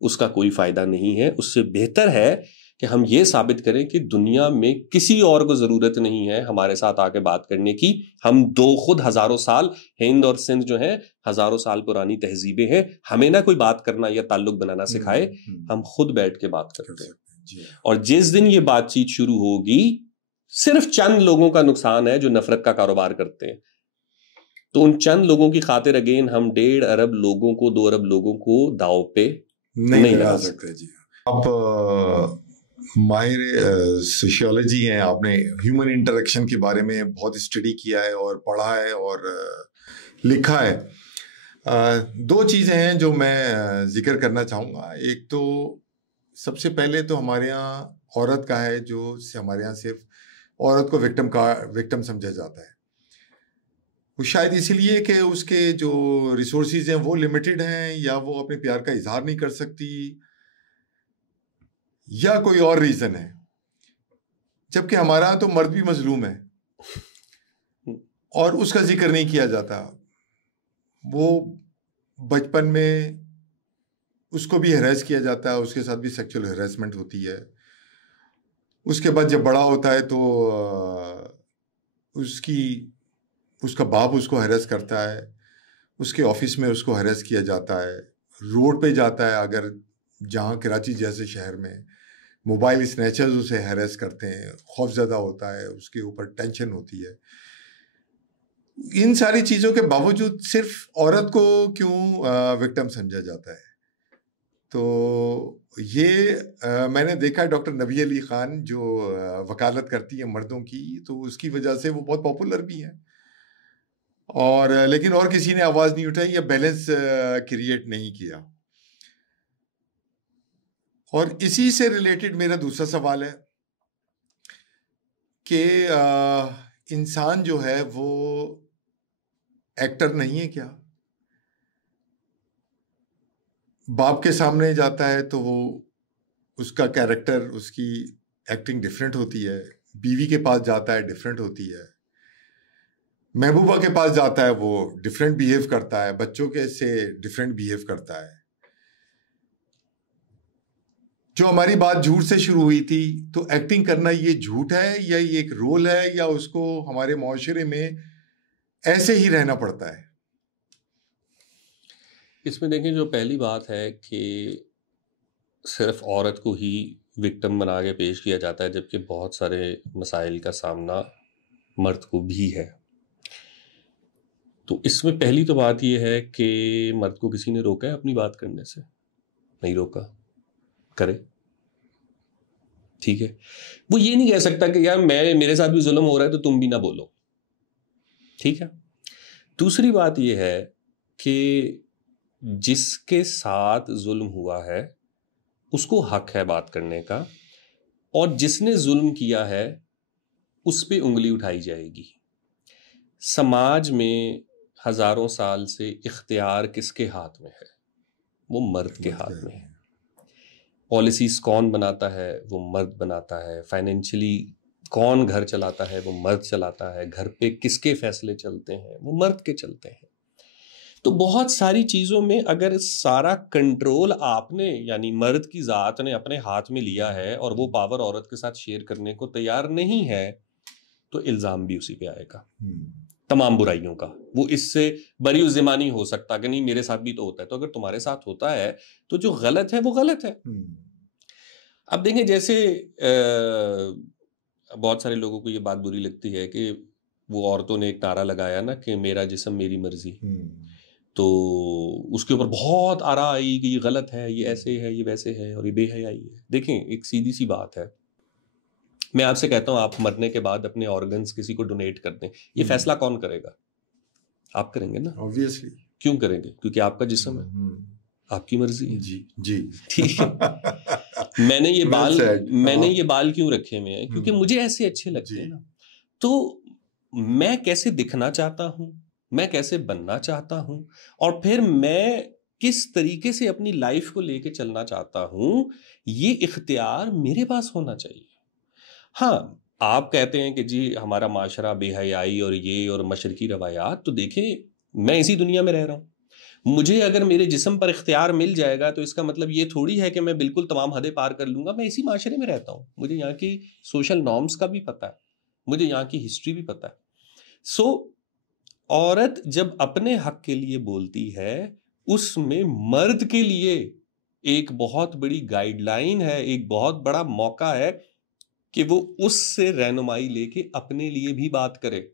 उसका कोई फायदा नहीं है। उससे बेहतर है कि हम ये साबित करें कि दुनिया में किसी और को जरूरत नहीं है हमारे साथ आके बात करने की। हम खुद हजारों साल, हिंद और सिंध जो है हजारों साल पुरानी तहजीबें हैं, हमें ना कोई बात करना या ताल्लुक बनाना सिखाए, हम खुद बैठ के बात करते हैं। और जिस दिन ये बातचीत शुरू होगी, सिर्फ चंद लोगों का नुकसान है जो नफरत का कारोबार करते हैं। तो उन चंद लोगों की खातिर अगेन हम 1.5 अरब लोगों को, 2 अरब लोगों को दाव पे नहीं लगा सकते। जी, आप माहिर सोशियोलॉजी हैं, आपने ह्यूमन इंटरेक्शन के बारे में बहुत स्टडी किया है और पढ़ा है और लिखा है। 2 चीज़ें हैं जो मैं जिक्र करना चाहूँगा। एक तो सबसे पहले तो हमारे यहाँ औरत का है, जो हमारे यहाँ सिर्फ औरत को विक्टिम समझा जाता है। वो शायद इसीलिए कि उसके जो रिसोर्सेज हैं वो लिमिटेड हैं, या वो अपने प्यार का इजहार नहीं कर सकती, या कोई और रीजन है। जबकि हमारा यहाँ तो मर्द भी मजलूम है और उसका जिक्र नहीं किया जाता। वो बचपन में उसको भी हैरेस किया जाता है, उसके साथ भी सेक्सुअल हैरेसमेंट होती है। उसके बाद जब बड़ा होता है तो उसका बाप उसको हैरेस करता है, उसके ऑफिस में उसको हैरेस किया जाता है, रोड पे जाता है अगर जहाँ कराची जैसे शहर में मोबाइल स्नैचर्स उसे हैरेस करते हैं, खौफज़दा होता है, उसके ऊपर टेंशन होती है। इन सारी चीज़ों के बावजूद सिर्फ औरत को क्यों विक्टिम समझा जाता है? तो ये मैंने देखा है डॉक्टर नबी अली ख़ान जो वकालत करती है मर्दों की, तो उसकी वजह से वो बहुत पॉपुलर भी हैं, और लेकिन और किसी ने आवाज़ नहीं उठाई या बैलेंस क्रिएट नहीं किया। और इसी से रिलेटेड मेरा दूसरा सवाल है कि इंसान जो है वो एक्टर नहीं है क्या? बाप के सामने जाता है तो वो उसका कैरेक्टर, उसकी एक्टिंग डिफरेंट होती है, बीवी के पास जाता है डिफरेंट होती है, महबूबा के पास जाता है वो डिफरेंट बिहेव करता है, बच्चों के से डिफरेंट बिहेव करता है। जो हमारी बात झूठ से शुरू हुई थी, तो एक्टिंग करना ये झूठ है या ये एक रोल है, या उसको हमारे माशरे में ऐसे ही रहना पड़ता है? इसमें देखें, जो पहली बात है कि सिर्फ औरत को ही विक्टिम बना के पेश किया जाता है, जबकि बहुत सारे मसाइल का सामना मर्द को भी है। तो इसमें पहली तो बात यह है कि मर्द को किसी ने रोका है अपनी बात करने से? नहीं रोका, करे, ठीक है। वो ये नहीं कह सकता कि यार मेरे साथ भी जुल्म हो रहा है तो तुम भी ना बोलो, ठीक है। दूसरी बात यह है कि जिसके साथ जुल्म हुआ है उसको हक है बात करने का, और जिसने जुल्म किया है उस पे उंगली उठाई जाएगी। समाज में हजारों साल से इख्तियार किसके हाथ में है? वो मर्द के हाथ में है। पॉलिसीज कौन बनाता है? वो मर्द बनाता है। फाइनेंशियली कौन घर चलाता है? वो मर्द चलाता है। घर पे किसके फैसले चलते हैं? वो मर्द के चलते हैं। तो बहुत सारी चीज़ों में अगर सारा कंट्रोल आपने, यानी मर्द की ज़ात ने अपने हाथ में लिया है और वो पावर औरत के साथ शेयर करने को तैयार नहीं है, तो इल्ज़ाम भी उसी पे आएगा तमाम बुराइयों का। वो इससे बरी ज़िम्मा नहीं हो सकता कि नहीं मेरे साथ भी तो होता है। तो अगर तुम्हारे साथ होता है तो जो गलत है वो गलत है। अब देखें, जैसे बहुत सारे लोगों को ये बात बुरी लगती है कि वो औरतों ने एक नारा लगाया ना कि मेरा जिस्म मेरी मर्जी, तो उसके ऊपर बहुत आरा आई कि ये गलत है, ये ऐसे है, ये वैसे है, और ये बेहयाई है। देखें, एक सीधी सी बात है, मैं आपसे कहता हूँ आप मरने के बाद अपने ऑर्गन्स किसी को डोनेट कर दें, ये फैसला कौन करेगा? आप करेंगे ना, ऑब्वियसली। क्यों करेंगे? क्योंकि आपका जिस्म है, आपकी मर्जी है। जी जी, ठीक है। मैंने ये बाल क्यों रखे हुए हैं? क्योंकि मुझे ऐसे अच्छे लगते हैं ना। तो मैं कैसे दिखना चाहता हूँ, मैं कैसे बनना चाहता हूँ, और फिर मैं किस तरीके से अपनी लाइफ को लेके चलना चाहता हूँ, ये इख्तियार मेरे पास होना चाहिए। हाँ, आप कहते हैं कि जी हमारा माशरा बेहयाई और ये और मशरकी रवायात, तो देखिए मैं इसी दुनिया में रह रहा हूँ। मुझे अगर मेरे जिस्म पर इख्तियार मिल जाएगा तो इसका मतलब ये थोड़ी है कि मैं बिल्कुल तमाम हदें पार कर लूँगा। मैं इसी माशरे में रहता हूँ, मुझे यहाँ की सोशल नॉर्म्स का भी पता है, मुझे यहाँ की हिस्ट्री भी पता है। सो औरत जब अपने हक के लिए बोलती है, उसमें मर्द के लिए एक बहुत बड़ी गाइडलाइन है, एक बहुत बड़ा मौका है कि वो उससे रहनुमाई लेके अपने लिए भी बात करे।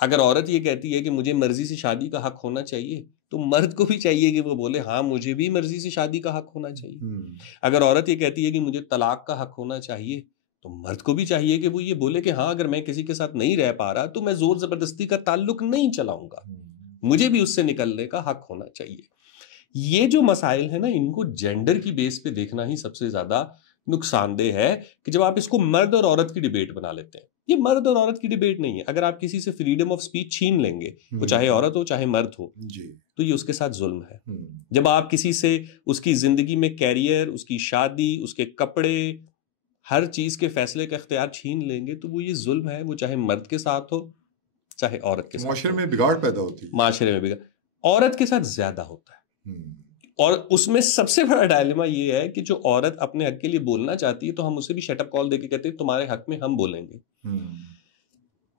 अगर औरत ये कहती है कि मुझे मर्जी से शादी का हक होना चाहिए, तो मर्द को भी चाहिए कि वो बोले हाँ मुझे भी मर्जी से शादी का हक होना चाहिए। अगर औरत ये कहती है कि मुझे तलाक का हक होना चाहिए, तो मर्द को भी चाहिए कि वो ये बोले कि हाँ अगर मैं किसी के साथ नहीं रह पा रहा तो मैं जोर जबरदस्ती का ताल्लुक नहीं चलाऊंगा, मुझे भी उससे निकलने का हक होना चाहिए। ये जो मसाइल है ना, इनको जेंडर की बेस पे देखना ही सबसे ज्यादा नुकसानदेह है कि जब आप इसको मर्द और औरत की डिबेट बना लेते हैं। ये मर्द और औरत की डिबेट नहीं है। अगर आप किसी से फ्रीडम ऑफ स्पीच छीन लेंगे, वो चाहे औरत हो चाहे मर्द हो, तो ये उसके साथ जुल्म है। जब आप किसी से उसकी जिंदगी में कैरियर, उसकी शादी, उसके कपड़े, हर चीज के फैसले का इख्तियार छीन लेंगे, तो वो ये जुल्म है। वो चाहे मर्द के साथ हो चाहे औरत के साथ। माशरे में बिगाड़ पैदा होती है। माशरे में बिगाड़ औरत के साथ ज्यादा होता है। और उसमें सबसे बड़ा डायलेमा ये है कि जो औरत अपने हक के लिए बोलना चाहती है, तो हम उसे भी शट अप कॉल देके कहते हैं तुम्हारे हक में हम बोलेंगे।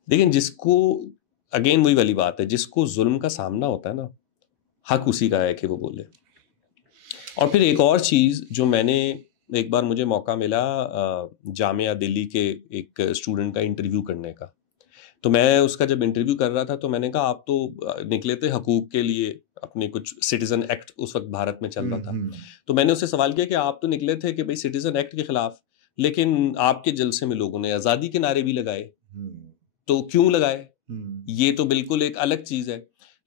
लेकिन जिसको, अगेन वही वाली बात है, जिसको जुल्म का सामना होता है ना, हक उसी का है कि वो बोले। और फिर एक और चीज जो मैंने, एक बार मुझे मौका मिला जामिया दिल्ली के एक स्टूडेंट का इंटरव्यू करने का। तो मैं उसका जब इंटरव्यू कर रहा था तो मैंने कहा आप तो निकले थे हकूक के लिए, अपने कुछ सिटीजन एक्ट उस वक्त भारत में चल रहा था। तो मैंने उससे सवाल किया कि आप तो निकले थे कि भाई सिटीजन एक्ट के खिलाफ, लेकिन आपके जलसे में लोगों ने आज़ादी के नारे भी लगाए, तो क्यों लगाए? ये तो बिल्कुल एक अलग चीज़ है।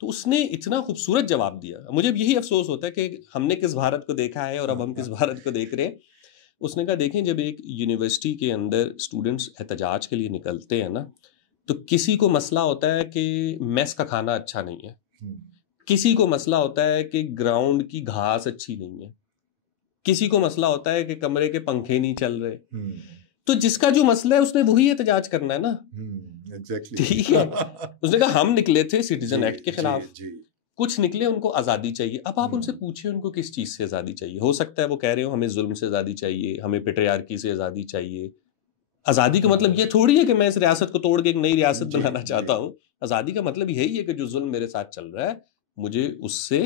तो उसने इतना खूबसूरत जवाब दिया। मुझे यही अफसोस होता है कि हमने किस भारत को देखा है और अब हम किस भारत को देख रहे हैं। उसने कहा देखें, जब एक यूनिवर्सिटी के अंदर स्टूडेंट्स एहतजाज के लिए निकलते हैं ना, तो किसी को मसला होता है कि मेस का खाना अच्छा नहीं है, किसी को मसला होता है कि ग्राउंड की घास अच्छी नहीं है, किसी को मसला होता है कि कमरे के पंखे नहीं चल रहे। तो जिसका जो मसला है उसने वही एहतजाज करना है ना। एग्जैक्टली ठीक है। उसने कहा हम निकले थे सिटीजन एक्ट के खिलाफ, कुछ निकले उनको आज़ादी चाहिए। अब आप उनसे पूछिए उनको किस चीज़ से आज़ादी चाहिए। हो सकता है वो कह रहे हो हमें जुल्म से आज़ादी चाहिए, हमें पेट्रियार्की से आज़ादी चाहिए। आज़ादी का मतलब ये थोड़ी है कि मैं इस रियासत को तोड़ के एक नई रियासत बनाना चाहता हूँ। आज़ादी का मतलब यही है कि जो जुल्म मेरे साथ चल रहा है मुझे उससे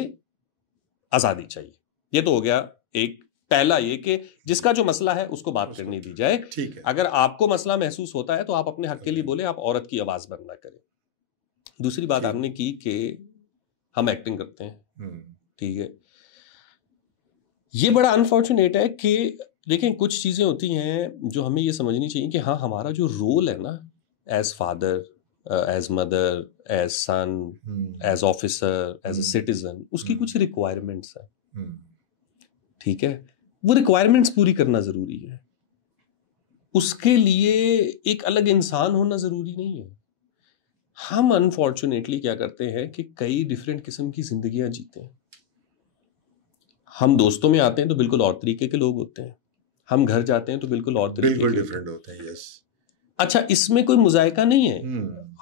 आज़ादी चाहिए। ये तो हो गया एक पहला, ये कि जिसका जो मसला है उसको बात करने दी जाए। ठीक है। अगर आपको मसला महसूस होता है तो आप अपने हक के लिए बोले, आप औरत की आवाज़ बंद ना करें। दूसरी बात आपने की कि हम एक्टिंग करते हैं, ठीक है। ये बड़ा अनफॉर्चुनेट है कि देखें, कुछ चीज़ें होती हैं जो हमें ये समझनी चाहिए कि हाँ, हमारा जो रोल है ना, as father, as mother, as son, as officer, as a citizen, उसकी कुछ रिक्वायरमेंट्स हैं, ठीक है। वो रिक्वायरमेंट्स पूरी करना ज़रूरी है। उसके लिए एक अलग इंसान होना ज़रूरी नहीं है। हम अनफॉर्चुनेटली क्या करते हैं कि कई डिफरेंट किस्म की जिंदगियां जीते हैं। हम दोस्तों में आते हैं तो बिल्कुल और तरीके के लोग होते हैं, हम घर जाते हैं तो बिल्कुल और तरीके के डिफरेंट होते हैं। यस, अच्छा, इसमें कोई मुजायका नहीं है।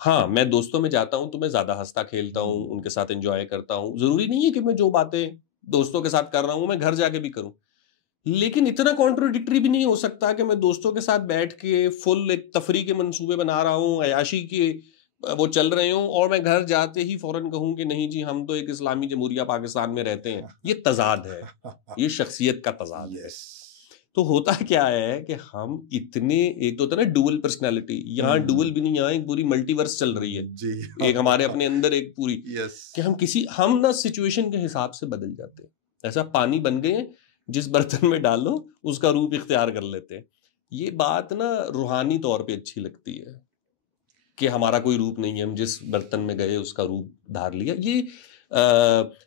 हाँ, मैं दोस्तों में जाता हूं तो मैं ज्यादा हंसता खेलता हूं, उनके साथ एंजॉय करता हूं। जरूरी नहीं है कि मैं जो बातें दोस्तों के साथ कर रहा हूं मैं घर जाके भी करूं। लेकिन इतना कॉन्ट्रोडिक्टरी भी नहीं हो सकता कि मैं दोस्तों के साथ बैठ के फुल एक तफरी के मंसूबे बना रहा हूं, अयाशी के वो चल रहे हों, और मैं घर जाते ही फौरन कहूं कि नहीं जी हम तो एक इस्लामी जमहूरिया पाकिस्तान में रहते हैं। ये तजाद है, ये शख्सियत का तजाद है। तो होता क्या है कि हम इतने, एक तो होता है ना डुअल पर्सनैलिटी, यहाँ डुअल भी नहीं, यहाँ एक पूरी मल्टीवर्स चल रही है जी। एक हमारे अपने अंदर एक पूरी कि हम ना सिचुएशन के हिसाब से बदल जाते हैं। ऐसा पानी बन गए, जिस बर्तन में डालो उसका रूप इख्तियार कर लेते हैं। ये बात ना रूहानी तौर पे अच्छी लगती है कि हमारा कोई रूप नहीं है, हम जिस बर्तन में गए उसका रूप धार लिया। ये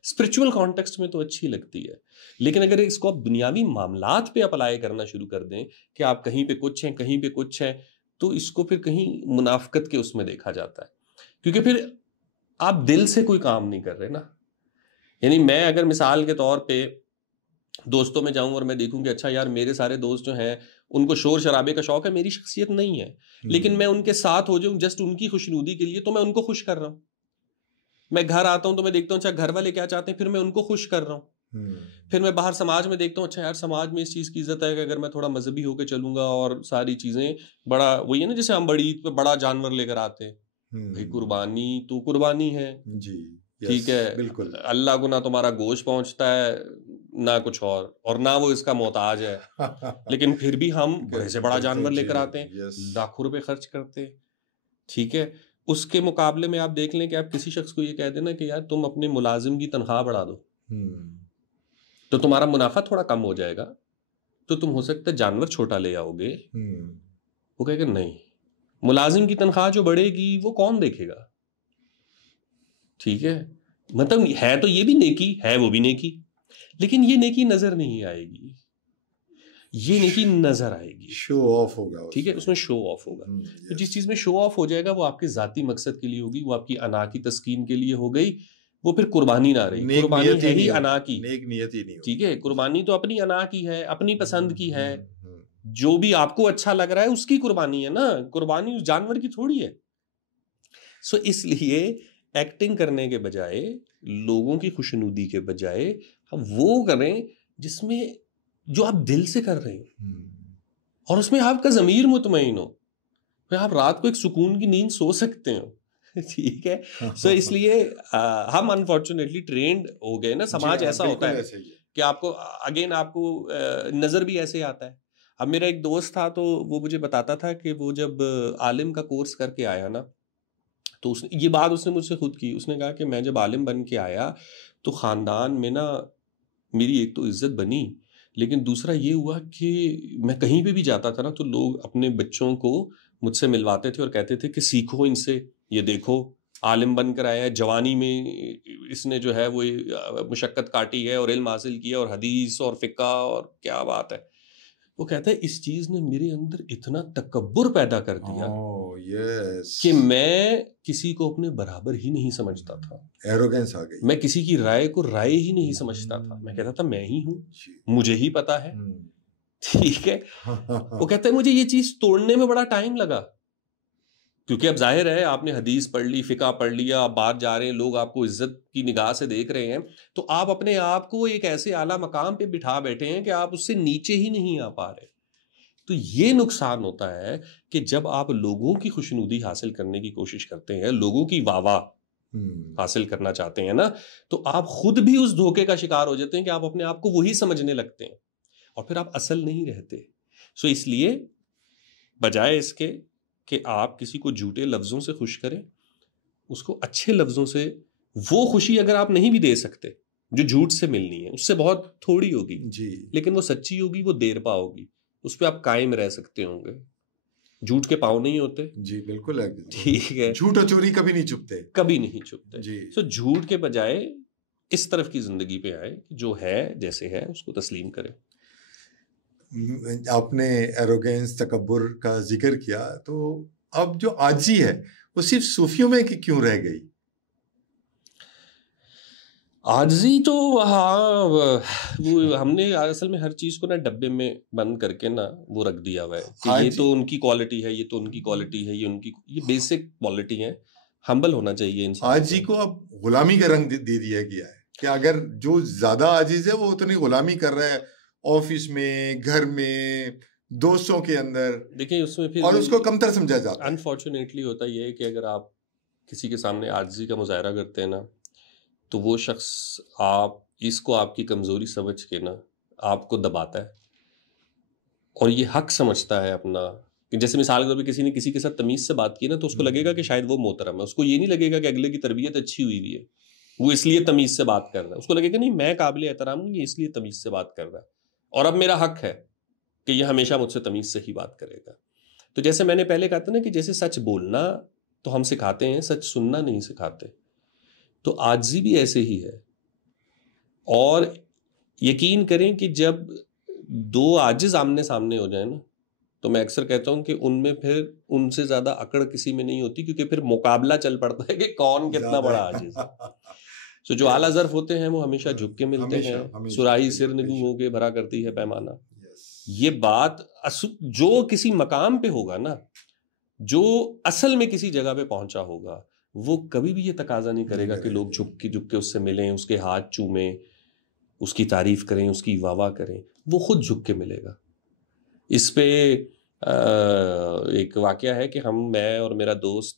स्पिरिचुअल कॉन्टेक्स्ट में तो अच्छी लगती है, लेकिन अगर इसको आप दुनियावी मामलात पे अप्लाई करना शुरू कर दें कि आप कहीं पे कुछ हैं कहीं पे कुछ हैं, तो इसको फिर कहीं मुनाफिकत के उसमें देखा जाता है, क्योंकि फिर आप दिल से कोई काम नहीं कर रहे ना। यानी मैं अगर मिसाल के तौर पे दोस्तों में जाऊं और मैं देखूं कि अच्छा यार मेरे सारे दोस्त जो हैं उनको शोर शराबे का शौक है, मेरी शख्सियत नहीं है, लेकिन मैं उनके साथ हो जाऊं जस्ट उनकी खुशनुदी के लिए, तो मैं उनको खुश कर रहा हूं। मैं घर आता हूं तो मैं देखता हूं अच्छा घर वाले क्या चाहते हैं, फिर मैं उनको खुश कर रहा हूं। फिर मैं बाहर समाज में देखता हूं अच्छा यार समाज में इस चीज की इज्जत है कि अगर मैं थोड़ा मजहबी होकर चलूंगा और सारी चीजें, बड़ा वही है ना जैसे हम बड़ी पे बड़ा जानवर लेकर आते हैं, भाई कुर्बानी तो कुर्बानी है जी, ठीक है, बिल्कुल। अल्लाह को ना तुम्हारा गोश्त पहुंचता है ना कुछ और ना वो इसका मोहताज है, लेकिन फिर भी हम बड़े से बड़ा जानवर लेकर आते हैं, लाखों रुपए खर्च करते हैं, ठीक है। उसके मुकाबले में आप देख लें कि आप किसी शख्स को ये कह देना कि यार तुम अपने मुलाजिम की तनख्वाह बढ़ा दो तो तुम्हारा मुनाफा थोड़ा कम हो जाएगा, तो तुम हो सकता है जानवर छोटा ले आओगे। वो कहेगा नहीं, मुलाजिम की तनख्वाह जो बढ़ेगी वो कौन देखेगा, ठीक है। मतलब है तो ये भी नेकी है, वो भी नेकी, लेकिन ये नेकी नजर नहीं आएगी। ये नहीं नजर आएगी, शो ऑफ होगा, ठीक है, उसमें शो ऑफ होगा। तो जिस चीज में शो ऑफ हो जाएगा वो आपके जाती मकसद के लिए होगी, वो आपकी अना की तस्कीन के लिए हो गई, वो फिर कुर्बानी ना रही। कुर्बानी है ही अना की, नेक नियत ही नहीं, ठीक है, कुर्बानी तो अपनी अना की है, अपनी पसंद की है, जो भी आपको अच्छा लग रहा है उसकी कुर्बानी है ना, कुर्बानी उस जानवर की थोड़ी है। सो इसलिए एक्टिंग करने के बजाय, लोगों की खुशनुदी के बजाय हम वो करें जिसमें जो आप दिल से कर रहे हो और उसमें आपका ज़मीर मुतमईन हो, फिर आप रात को एक सुकून की नींद सो सकते हो। ठीक है। सो इसलिए हम अनफॉर्चुनेटली ट्रेंड हो गए ना, समाज ऐसा होता है कि आपको अगेन आपको नज़र भी ऐसे आता है। अब मेरा एक दोस्त था तो वो मुझे बताता था कि वो जब आलिम का कोर्स करके आया ना, तो उसने ये बात उसने मुझसे खुद की, उसने कहा कि मैं जब आलिम बन के आया तो ख़ानदान में ना मेरी एक तो इज्जत बनी, लेकिन दूसरा ये हुआ कि मैं कहीं पे भी जाता था ना तो लोग अपने बच्चों को मुझसे मिलवाते थे और कहते थे कि सीखो इनसे, ये देखो आलिम बनकर आया है, जवानी में इसने जो है वो मुशक्क़त काटी है और इल्म हासिल किया और हदीस और फ़िक़्ह और क्या बात है। वो कहता है इस चीज ने मेरे अंदर इतना तकब्बुर पैदा कर दिया कि मैं किसी को अपने बराबर ही नहीं समझता था, एरोगेंस आ गई, मैं किसी की राय को राय ही नहीं समझता था, मैं कहता था मैं ही हूँ, मुझे ही पता है, ठीक है। वो कहता है मुझे ये चीज तोड़ने में बड़ा टाइम लगा, क्योंकि अब जाहिर है आपने हदीस पढ़ ली, फिका पढ़ लिया, आप बाहर जा रहे हैं, लोग आपको इज्जत की निगाह से देख रहे हैं, तो आप अपने आप को एक ऐसे आला मकाम पे बिठा बैठे हैं कि आप उससे नीचे ही नहीं आ पा रहे। तो ये नुकसान होता है कि जब आप लोगों की खुशनुदी हासिल करने की कोशिश करते हैं, लोगों की वाह हासिल करना चाहते हैं ना, तो आप खुद भी उस धोखे का शिकार हो जाते हैं कि आप अपने आप को वही समझने लगते हैं और फिर आप असल नहीं रहते। सो इसलिए बजाय इसके कि आप किसी को झूठे लफ्ज़ों से खुश करें, उसको अच्छे लफ्ज़ों से, वो खुशी अगर आप नहीं भी दे सकते जो झूठ से मिलनी है, उससे बहुत थोड़ी होगी जी, लेकिन वो सच्ची होगी, वो देर पा होगी, उस पर आप कायम रह सकते होंगे। झूठ के पाँव नहीं होते जी, बिल्कुल है, ठीक है। झूठ और चोरी कभी नहीं छुपते, कभी नहीं छुपते जी। सो झूठ के बजाय इस तरफ की जिंदगी पे आए, जो है जैसे है उसको तस्लीम करें। आपने एरोगेंस, तकब्बुर का जिक्र किया, तो अब जो आजी है वो सिर्फ सूफियों में क्यों रह गई? आजी तो हाँ, वो हमने असल में हर चीज को ना डब्बे में बंद करके ना वो रख दिया हुआ है कि ये तो उनकी क्वालिटी है, ये तो उनकी क्वालिटी है, ये उनकी, ये बेसिक क्वालिटी है। हम्बल होना चाहिए इंसान। आजी को अब गुलामी का रंग दे दिया गया है कि अगर जो ज्यादा आजीज है वो उतनी गुलामी कर रहा है, ऑफिस में, घर में, दोस्तों के अंदर, देखिए उसमें फिर और उसको कमतर समझा जाता है। अनफॉर्चुनेटली होता ये है कि अगर आप किसी के सामने आजिज़ी का मुजाहरा करते हैं ना, तो वो शख्स आप इसको आपकी कमज़ोरी समझ के ना आपको दबाता है और ये हक समझता है अपना, कि जैसे मिसाल के तौर पे किसी ने किसी के साथ तमीज़ से बात की ना, तो उसको लगेगा कि शायद वो मोहतरम है, उसको ये नहीं लगेगा कि अगले की तरबियत अच्छी हुई है, वो इसलिए तमीज़ से बात कर रहा है, उसको लगेगा नहीं मैं काबिल एहतराम हूँ, ये इसलिए तमीज़ से बात कर रहा है और अब मेरा हक है कि ये हमेशा मुझसे तमीज़ से ही बात करेगा। तो जैसे मैंने पहले कहा था ना कि जैसे सच बोलना तो हम सिखाते हैं, सच सुनना नहीं सिखाते, तो आजिज़ी भी ऐसे ही है। और यकीन करें कि जब दो आजिज़ आमने सामने हो जाए ना, तो मैं अक्सर कहता हूं कि उनमें फिर उनसे ज़्यादा अकड़ किसी में नहीं होती, क्योंकि फिर मुकाबला चल पड़ता है कि कौन कितना बड़ा आजिज़ है। तो जो आला ज़र्फ़ होते हैं वो हमेशा झुक के मिलते हैं, सुराही सिर निगू हो के भरा करती है पैमाना। ये बात जो किसी मकाम पे होगा ना, जो असल में किसी जगह पे पहुंचा होगा, वो कभी भी ये तकाजा नहीं करेगा कि लोग झुक के उससे मिलें, उसके हाथ चूमें, उसकी तारीफ करें, उसकी वाह करें, वो खुद झुक के मिलेगा। इस पे एक वाकया है कि मैं और मेरा दोस्त,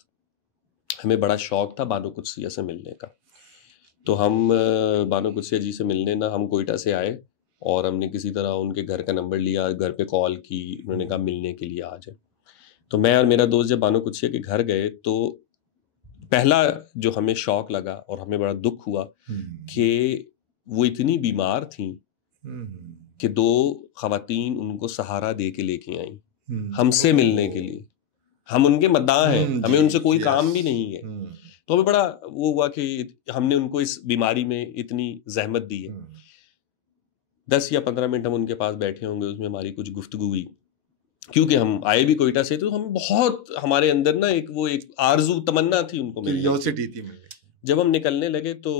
हमें बड़ा शौक था बानो कुदसिया से मिलने का। तो हम बानो कुदसिया जी से मिलने ना, हम कोयटा से आए और हमने किसी तरह उनके घर का नंबर लिया, घर पे कॉल की, उन्होंने कहा मिलने के लिए आ जाए। तो मैं और मेरा दोस्त जब बानो कुदसिया के घर गए, तो पहला जो हमें शौक लगा और हमें बड़ा दुख हुआ कि वो इतनी बीमार थी कि दो खवातीन उनको सहारा दे के लेके आई हमसे मिलने के लिए। हम उनके मद्दाह हैं, हमें उनसे कोई काम भी नहीं है। तो हमें बड़ा वो हुआ कि हमने उनको इस बीमारी में इतनी जहमत दी है। 10 या 15 मिनट हम उनके पास बैठे होंगे, उसमें हमारी कुछ गुफ्तगू हुई, क्योंकि हम आए भी कोयटा से, तो हम बहुत, हमारे अंदर ना एक आरजू तमन्ना थी उनको मिलने की। जब हम निकलने लगे तो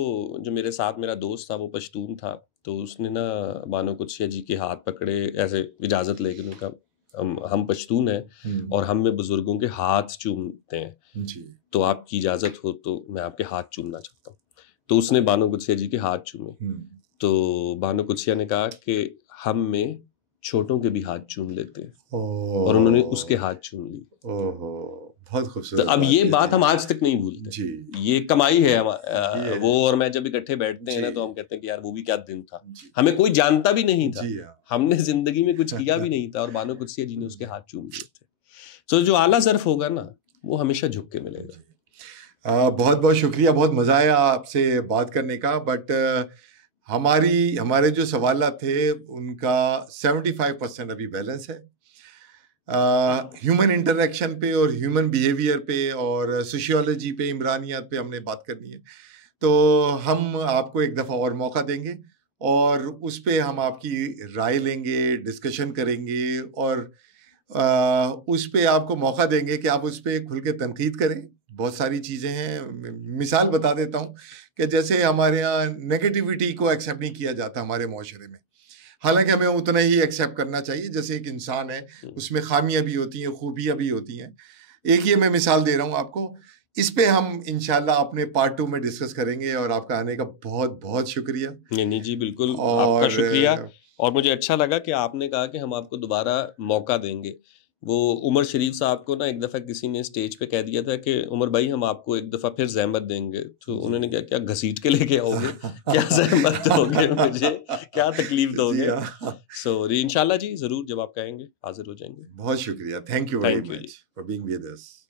जो मेरे साथ मेरा दोस्त था वो पश्तून था, तो उसने ना बानो कुदसिया जी के हाथ पकड़े, ऐसे इजाज़त लेके उन्होंने कहा हम पश्तून हैं और हम में बुजुर्गों के हाथ चूमते हैं जी, तो आपकी इजाज़त हो तो मैं आपके हाथ चूमना चाहता हूँ। तो उसने बानो कुदसिया जी के हाथ चूमे। तो बानो कुदसिया ने कहा कि हम में छोटों के भी हाथ चूम लेते हैं, और उन्होंने उसके हाथ चूम ली। बहुत खूबसूरत। तो अब ये बात हम आज तक नहीं भूलते जी। ये कमाई है वो और मैं जब इकट्ठे बैठते हैं ना, तो हम कहते हैं कि यार वो भी क्या दिन था, हमें कोई जानता भी नहीं था, हमने जिंदगी में कुछ किया भी नहीं था, और बानो कुदसिया जी ने उसके हाथ चूम लिए थे। तो जो आला ज़र्फ होगा ना, वो हमेशा झुक के मिलेगा। बहुत बहुत शुक्रिया, बहुत मजा आया आपसे बात करने का। बट हमारे जो सवालात थे उनका 75% अभी बैलेंस है। ह्यूमन इंटरेक्शन पे और ह्यूमन बिहेवियर पे और सोशियोलॉजी पे, इमरानियात पे हमने बात करनी है, तो हम आपको एक दफ़ा और मौका देंगे और उस पे हम आपकी राय लेंगे, डिस्कशन करेंगे, और उस पे आपको मौका देंगे कि आप उस पे खुल के तनकीद करें। बहुत सारी चीज़ें हैं, मिसाल बता देता हूँ कि जैसे हमारे यहाँ नेगेटिविटी को एक्सेप्ट नहीं किया जाता हमारे माशरे में, हालांकि हमें उतना ही एक्सेप्ट करना चाहिए। जैसे एक इंसान है, उसमें खामियां भी होती हैं, खूबियां भी होती हैं। एक ये मैं मिसाल दे रहा हूँ आपको, इस पे हम इंशाल्लाह अपने पार्ट 2 में डिस्कस करेंगे। और आपका आने का बहुत बहुत शुक्रिया। नहीं जी, बिल्कुल आपका शुक्रिया। और मुझे अच्छा लगा कि आपने कहा कि हम आपको दोबारा मौका देंगे। वो उमर शरीफ साहब को ना एक दफ़ा किसी ने स्टेज पे कह दिया था कि उमर भाई हम आपको एक दफ़ा फिर ज़हमत देंगे, तो उन्होंने क्या घसीट के लेके आओगे, क्या ज़हमत दोगे मुझे, क्या तकलीफ दोगे? सो इंशाल्लाह जी, ज़रूर जब आप कहेंगे हाजिर हो जाएंगे। बहुत शुक्रिया, thank you very much for being with us.